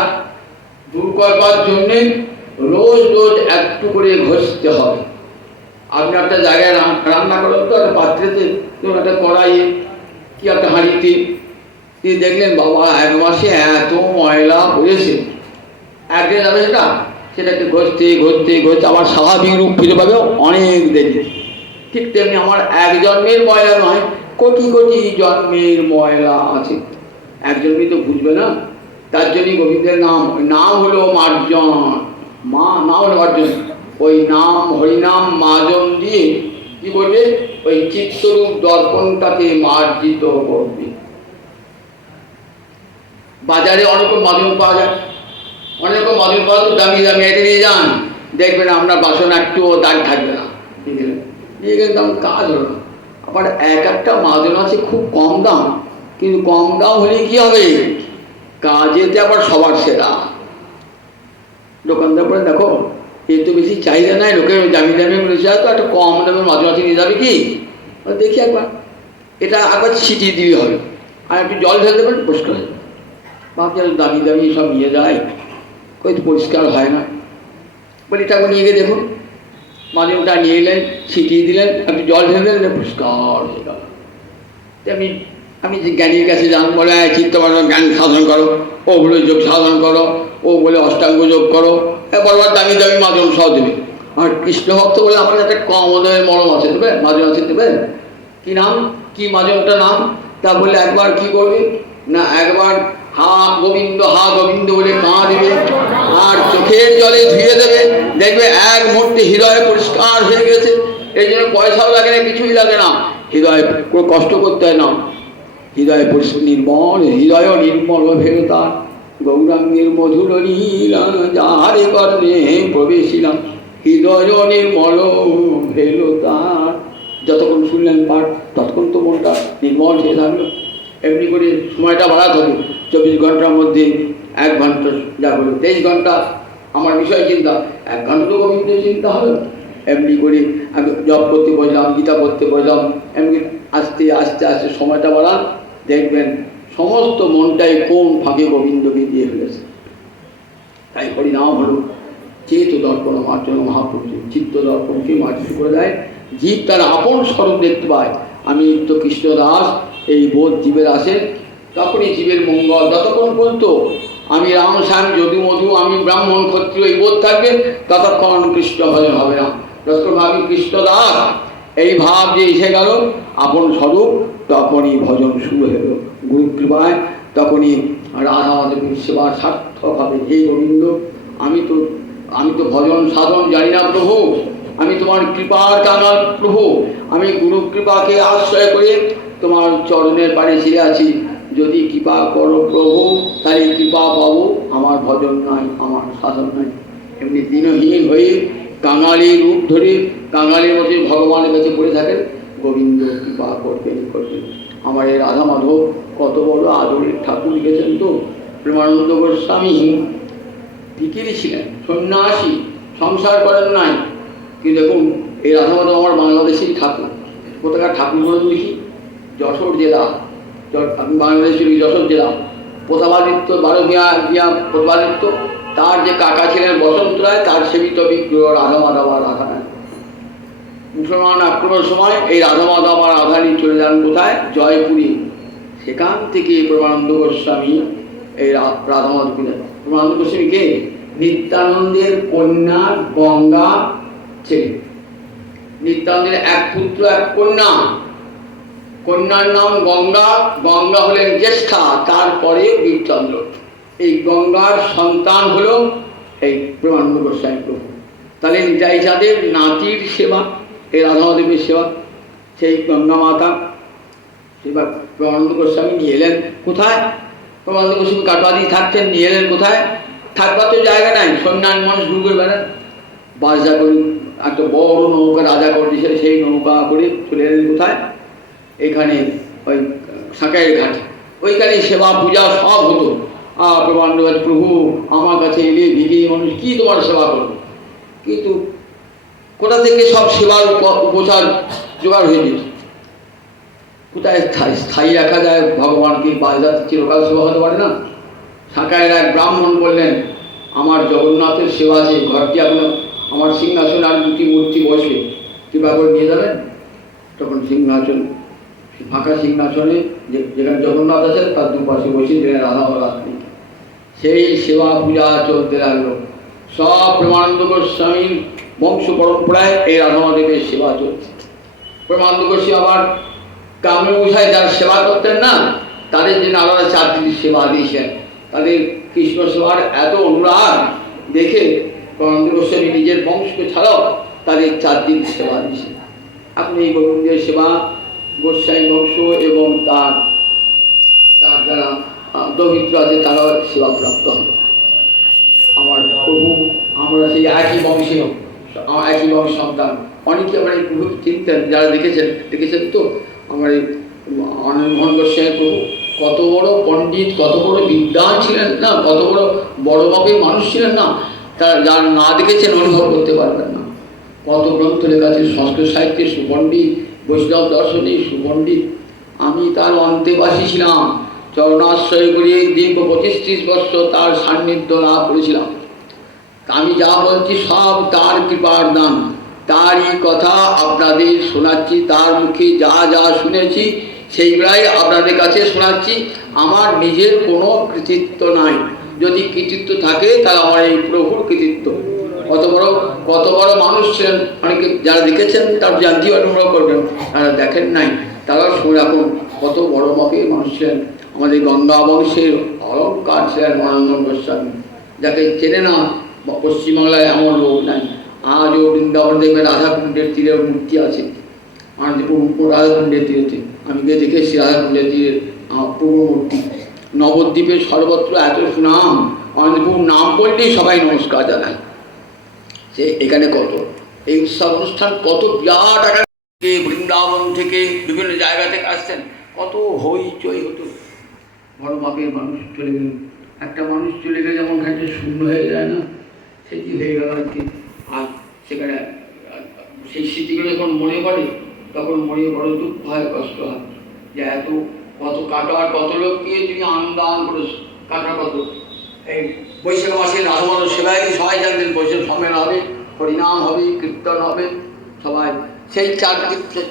দূর করবার জন্যে রোজ রোজ একটু করে ঘষতে হবে। আপনি একটা জায়গায় রান্না করেন তো, একটা পাত্রেতে, একটা কড়াইয়ে কি একটা হাঁড়িতে, তিনি দেখলেন বাবা এক মাসে এত ময়লা হয়েছে, একদিন যাবে সেটা, সেটাকে ঘষতে ঘষতে ঘষতে আবার স্বাভাবিক রূপ ফিরে পাবে অনেক দেরি। ঠিক তেমনি আমার এক জন্মের ময়লা নয়, কোটি কোটি জন্মের ময়লা আছে, এক জন্মই তো বুঝবে না। তার জন্যই গোবিন্দের নাম, নাম হলো মার্জন, নাম হলো মার্জন। ওই নাম হরিনাম মার্জন দিয়ে কি করবে, ওই চিত্তরূপ দর্পণটাকে মার্জিত করবে। বাজারে অনেক মাজন পাওয়া যায়, অনেক মাজন পাওয়া তো দামি দামি, এটা নিয়ে যান, দেখবেন আপনার বাসন একটুও দাগ থাকবে না। নিয়ে গেলে তেমন কাজ হলো না। আবার এক একটা মাজন আছে খুব কম দাম, কিন্তু কম দাম হলে কী হবে, কাজেতে আবার সবার সেরা। দোকানদার বলে, দেখো এ তো বেশি চাহিদা নাই, লোকে দামি দামি বলেছে, তো একটা কম দামে মাঝে মাঝে নিয়ে যাবে কি? দেখি একবার, এটা একবার ছিটিয়ে দিলে হবে, আর একটু জল ঢেলে দেবেন, পরিষ্কার হয়ে যাবে। ভাবছেন দামি দামি সব নিয়ে যায়, কই তো পরিষ্কার হয় না। বলি এটা নিয়ে গিয়ে দেখুন। মাধ্যমটা নিয়ে এলেন, ছিটিয়ে দিলেন, একটু জল ঢেলে দিলেন, পরিষ্কার হয়ে গেল। আমি যে জ্ঞানীর কাছে যান, বলে চিত্তবর্ধন জ্ঞান সাধন করো, ও বলে যোগ সাধন করো, ও বলে অষ্টাঙ্গ যোগ করো, বলবার দামি দামি মাধ্যম সহ দেবে। আর কৃষ্ণ ভক্ত বলে আমার একটা কম ওদের মরম আছে, দেবে মাঝে আছে, দেবে কি নাম, কি মাধ্যমটা নাম? তা বলে একবার কি করবে না, একবার হা গোবিন্দ হা গোবিন্দ বলে কাঁ দেবে, আর চোখের জলে ধুয়ে দেবে, দেখবে এক মুহূর্তে হৃদয় পরিষ্কার হয়ে গেছে। এই জন্য পয়সাও লাগে না, কিছুই লাগে না, হৃদয় কোনো কষ্ট করতে হয় না, হৃদয় নির্মল, হৃদয় নির্মল ভেরতা গৌরাঙ্গের মধুর লীলা যাহারে কর্ণে প্রবেশিলাম, হৃদয় নির্মল ভেরতা। যতক্ষণ শুনলেন পাঠ ততক্ষণ তো মনটা নির্মল হয়ে থাকলো। এমনি করে সময়টা বাড়াতে হবে, 24 ঘন্টার মধ্যে 1 ঘন্টা যা হলো 23 ঘন্টা আমার বিষয় চিন্তা, 1 ঘন্টা তো গোবিন্দ চিন্তা হবে। এমনি করে আমি জপ করতে বসলাম, গীতা পড়তে বসলাম, এমনি আস্তে আস্তে আস্তে সময়টা বাড়ান, দেখবেন সমস্ত মনটাই কোন ফাঁকে গোবিন্দকে দিয়ে ফেলেছে। তাই হরিনাম হলো চেত দর্পণ মার্জন মহাপুরুষ, চিত্ত দর্পণকে মার্জন করে দেয়, জীব তার আপন স্বরূপ দেখতে পায়। আমি তো কৃষ্ণদাস, এই বোধ জীবের আসে, তখনই জীবের মঙ্গল। যতক্ষণ পর্যন্ত আমি রাম শ্যাম যদু মধু, আমি ব্রাহ্মণ ক্ষত্রিয়, এই বোধ থাকবে, ততক্ষণ কৃষ্ণ ভজন হবে না। যতক্ষণ আমি কৃষ্ণদাস এই ভাব যে এসে গেল আপন স্বরূপ, তখনই ভজন শুরু হলো গুরু কৃপায়, তখনই রাধা মাধবের সেবা সার্থক হবে। হে গোবিন্দ, আমি তো ভজন সাধন জানি না প্রভু, আমি তোমার কৃপার কাঙাল প্রভু, আমি গুরু কৃপাকে আশ্রয় করে তোমার চরণের পাড়ে ছেড়ে আছি। যদি কৃপা করো প্রভু, তাই কৃপা পাবো, আমার ভজন নাই, আমার সাধন নাই। এমনি দিনহীন হয়ে কাঙালি রূপ ধরে কাঙালির মধ্যে ভগবানের কাছে পড়ে থাকেন, গোবিন্দ কৃপা করবেন করবেন। আমার এই রাধা মাধব কত বড় আদরের ঠাকুর লিখেছেন তো। প্রেমানন্দ গোস্বামী ভিখিরি ছিলেন, সন্ন্যাসী, সংসার করেন নাই, কিন্তু দেখুন এই রাধা মাধব আমার বাংলাদেশের ঠাকুর। কোথাকার ঠাকুর বলুন দেখি? যশোর জেলা, আমি বাংলাদেশের যশোর জেলা, প্রতাপাদিত্য 12 মিয়া প্রতাপাদিত্য, তার যে কাকা ছিলেন বসন্ত রায়, তার সেবিত বিগ্রহ রাধা মাধব আর রাধা রায়। মুসলমান আক্রমণের সময় এই রাধা মাধব আর রাধারানী চলে যান কোথায়? জয়পুরে। সেখান থেকে প্রেমানন্দ গোস্বামী এই রাধা মাধবকে যান। প্রেমানন্দ গোস্বামীকে নিত্যানন্দের কন্যা গঙ্গা ছেলে, নিত্যানন্দের এক পুত্র এক কন্যা, কন্যার নাম গঙ্গা, গঙ্গা হলেন জ্যেষ্ঠা, তারপরে বীরচন্দ্র। এই গঙ্গার সন্তান হলো এই প্রেমানন্দ গোস্বামী প্রভু। তাহলে নিতাই চাঁদের নাতির সেবা, এই রাধা মাধবের সেবা, সেই গঙ্গা মাতা এবার প্রেমানন্দ গোস্বামী নিয়ে এলেন কোথায়? প্রেমানন্দ গোস্বামী কাটোয়াদি থাকতেন, নিয়ে এলেন কোথায়? থাকবার তো জায়গা নাই, সন্ন্যাস মানুষ ঘুরে ঘুরে বেড়ান, বাসা করে একটা বড় নৌকা রাজা করে দিয়েছে, সেই নৌকা করে চলে এলেন কোথায়? এখানে ওই সাঁকাইয়ের ঘাটে, ওইখানে সেবা পূজা সব হতো। প্রেমানন্দ প্রভু আমার কাছে এলে ভিড়ি মানুষ কি তোমার সেবা করবো, কিন্তু কোথা থেকে সব সেবার উপচার জোগাড় হয়ে যেত? কোথায় স্থায়ী রাখা যায় ভগবানকে? বাজার চিরকাল সেবা হতে পারে না। সাঁকাইয়ের এক ব্রাহ্মণ বললেন, আমার জগন্নাথের সেবা আছে, ঘরটি আপনার আমার সিংহাসন আর 2টি মূর্তি বসবে, কৃপা করে নিয়ে যাবেন। তখন সিংহাসন, ফাঁকা সিংহাসনে যেখানে জগন্নাথ আছেন তার দুপাশে বসে যেখানে রাধা রাত্রি, সেই সেবা পূজা চলতে লাগলো। সব প্রেমানন্দ গোস্বামীর বংশ পরম্পরায় এই রাধা মাধবের সেবা চলছে। প্রেমানন্দ গোস্বামী আবার কামে মশাই যারা সেবা করতেন না, তাদের জন্য আলাদা 4 সেবা দিয়েছেন। তাদের কৃষ্ণ সেবার এত অনুরাগ দেখে প্রেমানন্দ গোস্বামী নিজের বংশকে ছাড়াও তাদের 4 সেবা দিয়েছেন। আপনি এই গোবিন্দের সেবা গোস্বামী বংশ এবং তার যারা দরিদ্র আছে তারাও সেবা প্রাপ্ত হবে। আমার প্রভু, আমরা সেই একই বংশীয়, আমার একই বংশ সন্তান। অনেকে আমার এই প্রভু চিনতেন, যারা দেখেছেন তো আমার এই আনন্দ মোহন গোস্বামী প্রভু কত বড় পণ্ডিত, কত বড় বিদ্বান ছিলেন না, কত বড় বড় মাপের মানুষ ছিলেন না, তারা যারা না দেখেছেন অনুভব করতে পারবেন না। কত গ্রন্থ লেখা আছে, সংস্কৃত সাহিত্যে সুপণ্ডিত, বৈষ্ণব দর্শনে সুপণ্ডিত। আমি তার অন্তেবাসী ছিলাম, চরণাশ্রয় করে দীর্ঘ 25-30 বৎসর তার সান্নিধ্য লাভ করেছিলাম। আমি যা বলছি সব তার কৃপার দান, তারই কথা আপনাদের শোনাচ্ছি, তার মুখে যা যা শুনেছি সেইগুলাই আপনাদের কাছে শোনাচ্ছি। আমার নিজের কোনো কৃতিত্ব নাই, যদি কৃতিত্ব থাকে তাহলে আমার এই প্রভুর কৃতিত্ব। কত বড় মানুষ ছিলেন, অনেকে যারা দেখেছেন তার জানতি অনুভব করবেন, যারা দেখেন নাই তারা শুনে রাখুন কত বড় মাপের মানুষ ছিলেন। আমাদের গঙ্গা বংশের অলঙ্কার ছিলেন মহানন্দ গোস্বামী, যাকে চেনে না পশ্চিমবাংলায় এমন লোক নাই। আজও বৃন্দাবন দেখবেন রাধাকুণ্ডের তীরের মূর্তি আছে, রাধাকুণ্ডের তীরেতে আমি গিয়ে দেখেছি রাধাকুণ্ডের তীরের পূর্ব মূর্তি। নবদ্বীপের সর্বত্র এত সুনাম, অনন্তপুর নাম বললেই সবাই নমস্কার জানায়। সে এখানে কত এই উৎসব অনুষ্ঠান, কত বিরাট আকার, বৃন্দাবন থেকে বিভিন্ন জায়গা থেকে আসছেন, কত হইচই হতো। বড় মাপের মানুষ চলে গেলেন, একটা মানুষ চলে গেলে যেমন খানিকটা শূন্য হয়ে যায় না, সেটি হয়ে গেল আর কি। আর সেখানে সেই স্মৃতিগুলো যখন মনে পড়ে তখন মনে বড় দুঃখ হয়, কষ্ট হয়, যে এত কত কাটার, কত লোককে তুমি আনন্দান করেছো, কাটার কত। এই বৈশাখ মাসে রাধামাধব সেবায় সবাই জানতেন বৈশাখ সম্মেলন হবে, হরিনাম হবে, কীর্তন হবে, সবাই সেই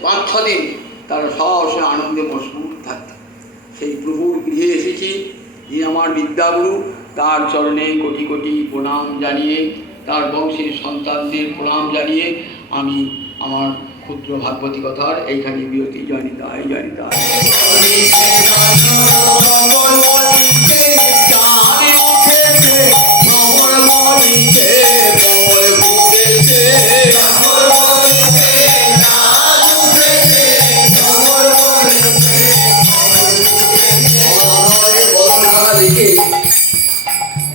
5-6 দিন তারা সবসময় আনন্দে মশগুল থাকত। সেই প্রভুর গৃহে এসেছি, যিনি আমার বিদ্যাগুরু, তার চরণে কোটি কোটি প্রণাম জানিয়ে, তার বংশের সন্তানদের প্রণাম জানিয়ে আমি আমার ক্ষুদ্র ভাগবতী কথার এইখানে বিরতি জানিতে হয়।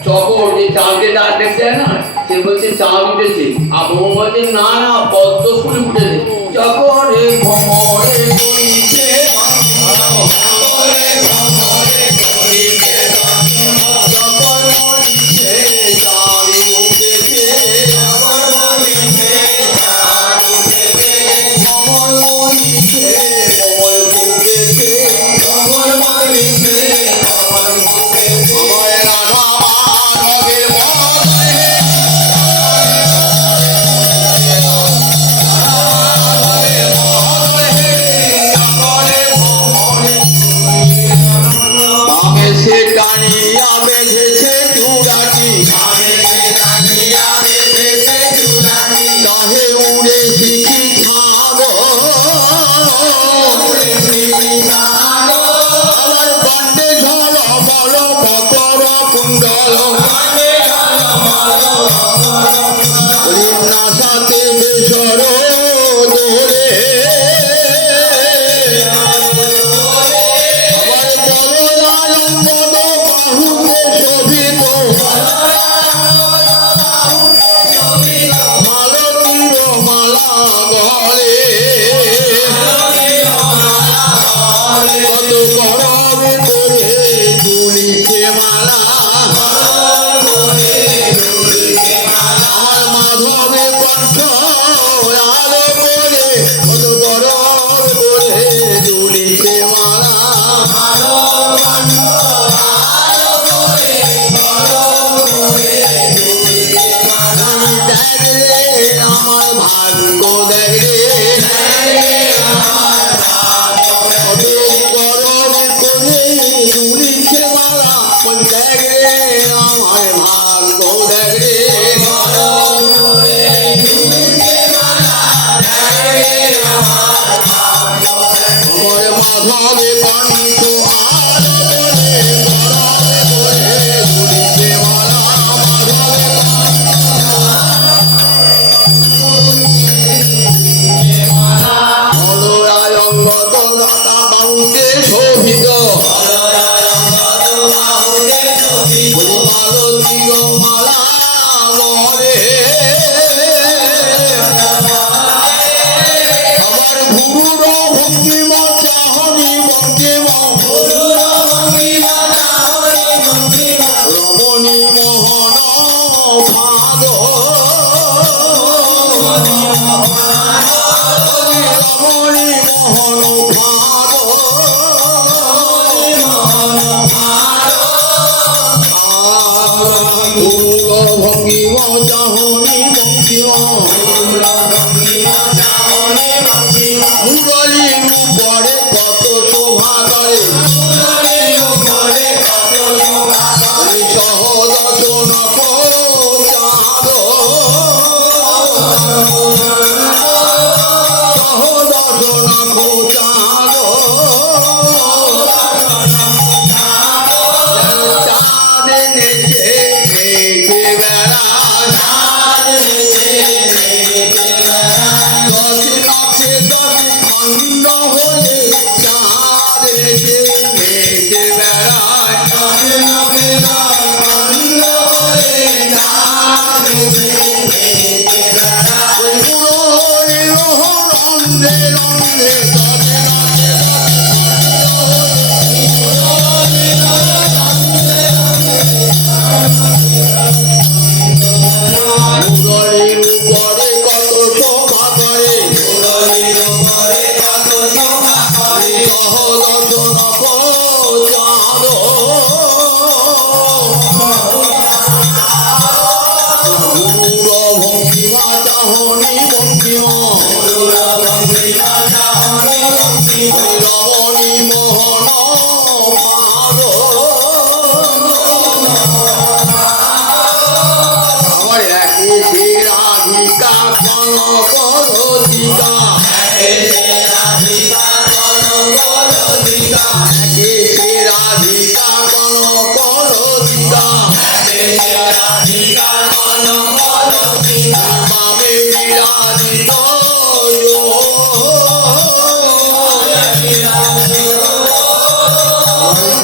চকর যে চালকে চাল দেখছে না, সে বলছে চাল উঠেছে, আর বউ বলছে না না পদ্ম ফুল উঠেছে। চকরে ভ্রমরে করিছে দিকা একে সে রাধিকা কন দিকা মামে বিরাজিত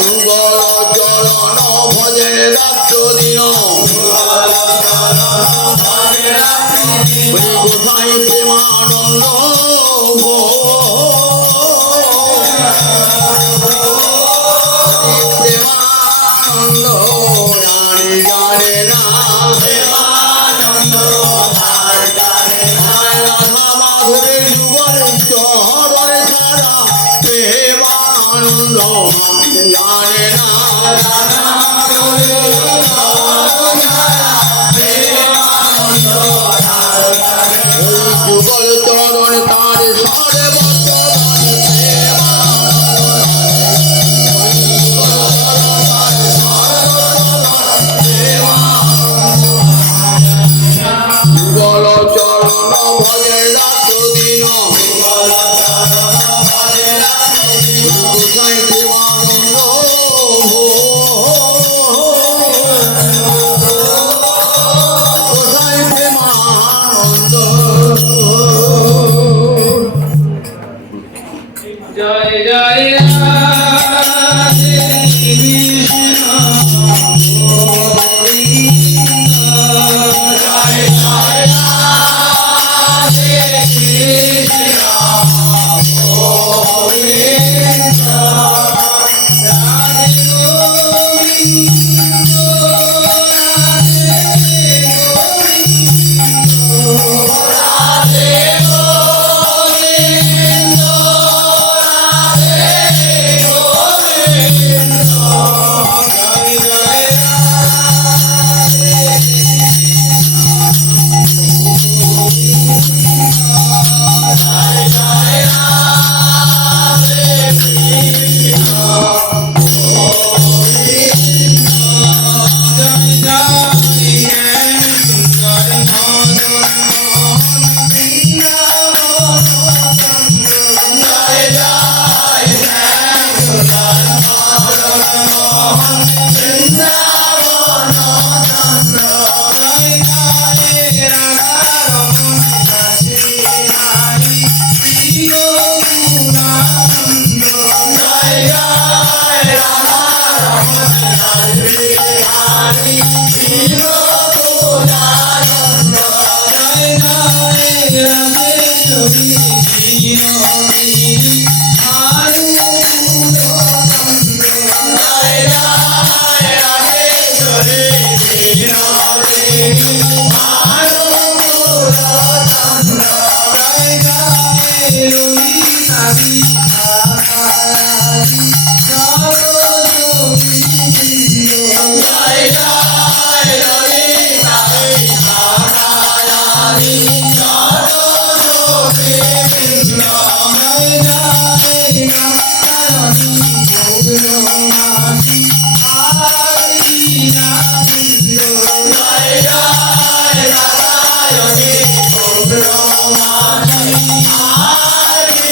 যুগল চরণ ভজে রাত্র দিন গোসাই প্রেমানন্দ প্রেমানন্দ জানে জানে না রাধা মাধবের যুগল চরণ ছাড়া প্রেমানন্দ জানে না যুগল চরণ তার সারে যুগল চরণ ভজে রাত্র দিন গোসাই প্রেমানন্দ গোসাই প্রেমানন্দ জয় জয় রাধে কৃষ্ণ গোবিন্দ জয় জয় রাধে কৃষ্ণ গোবিন্দ রাধে গোবিন্দ রাধে গোবিন্দ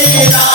Hare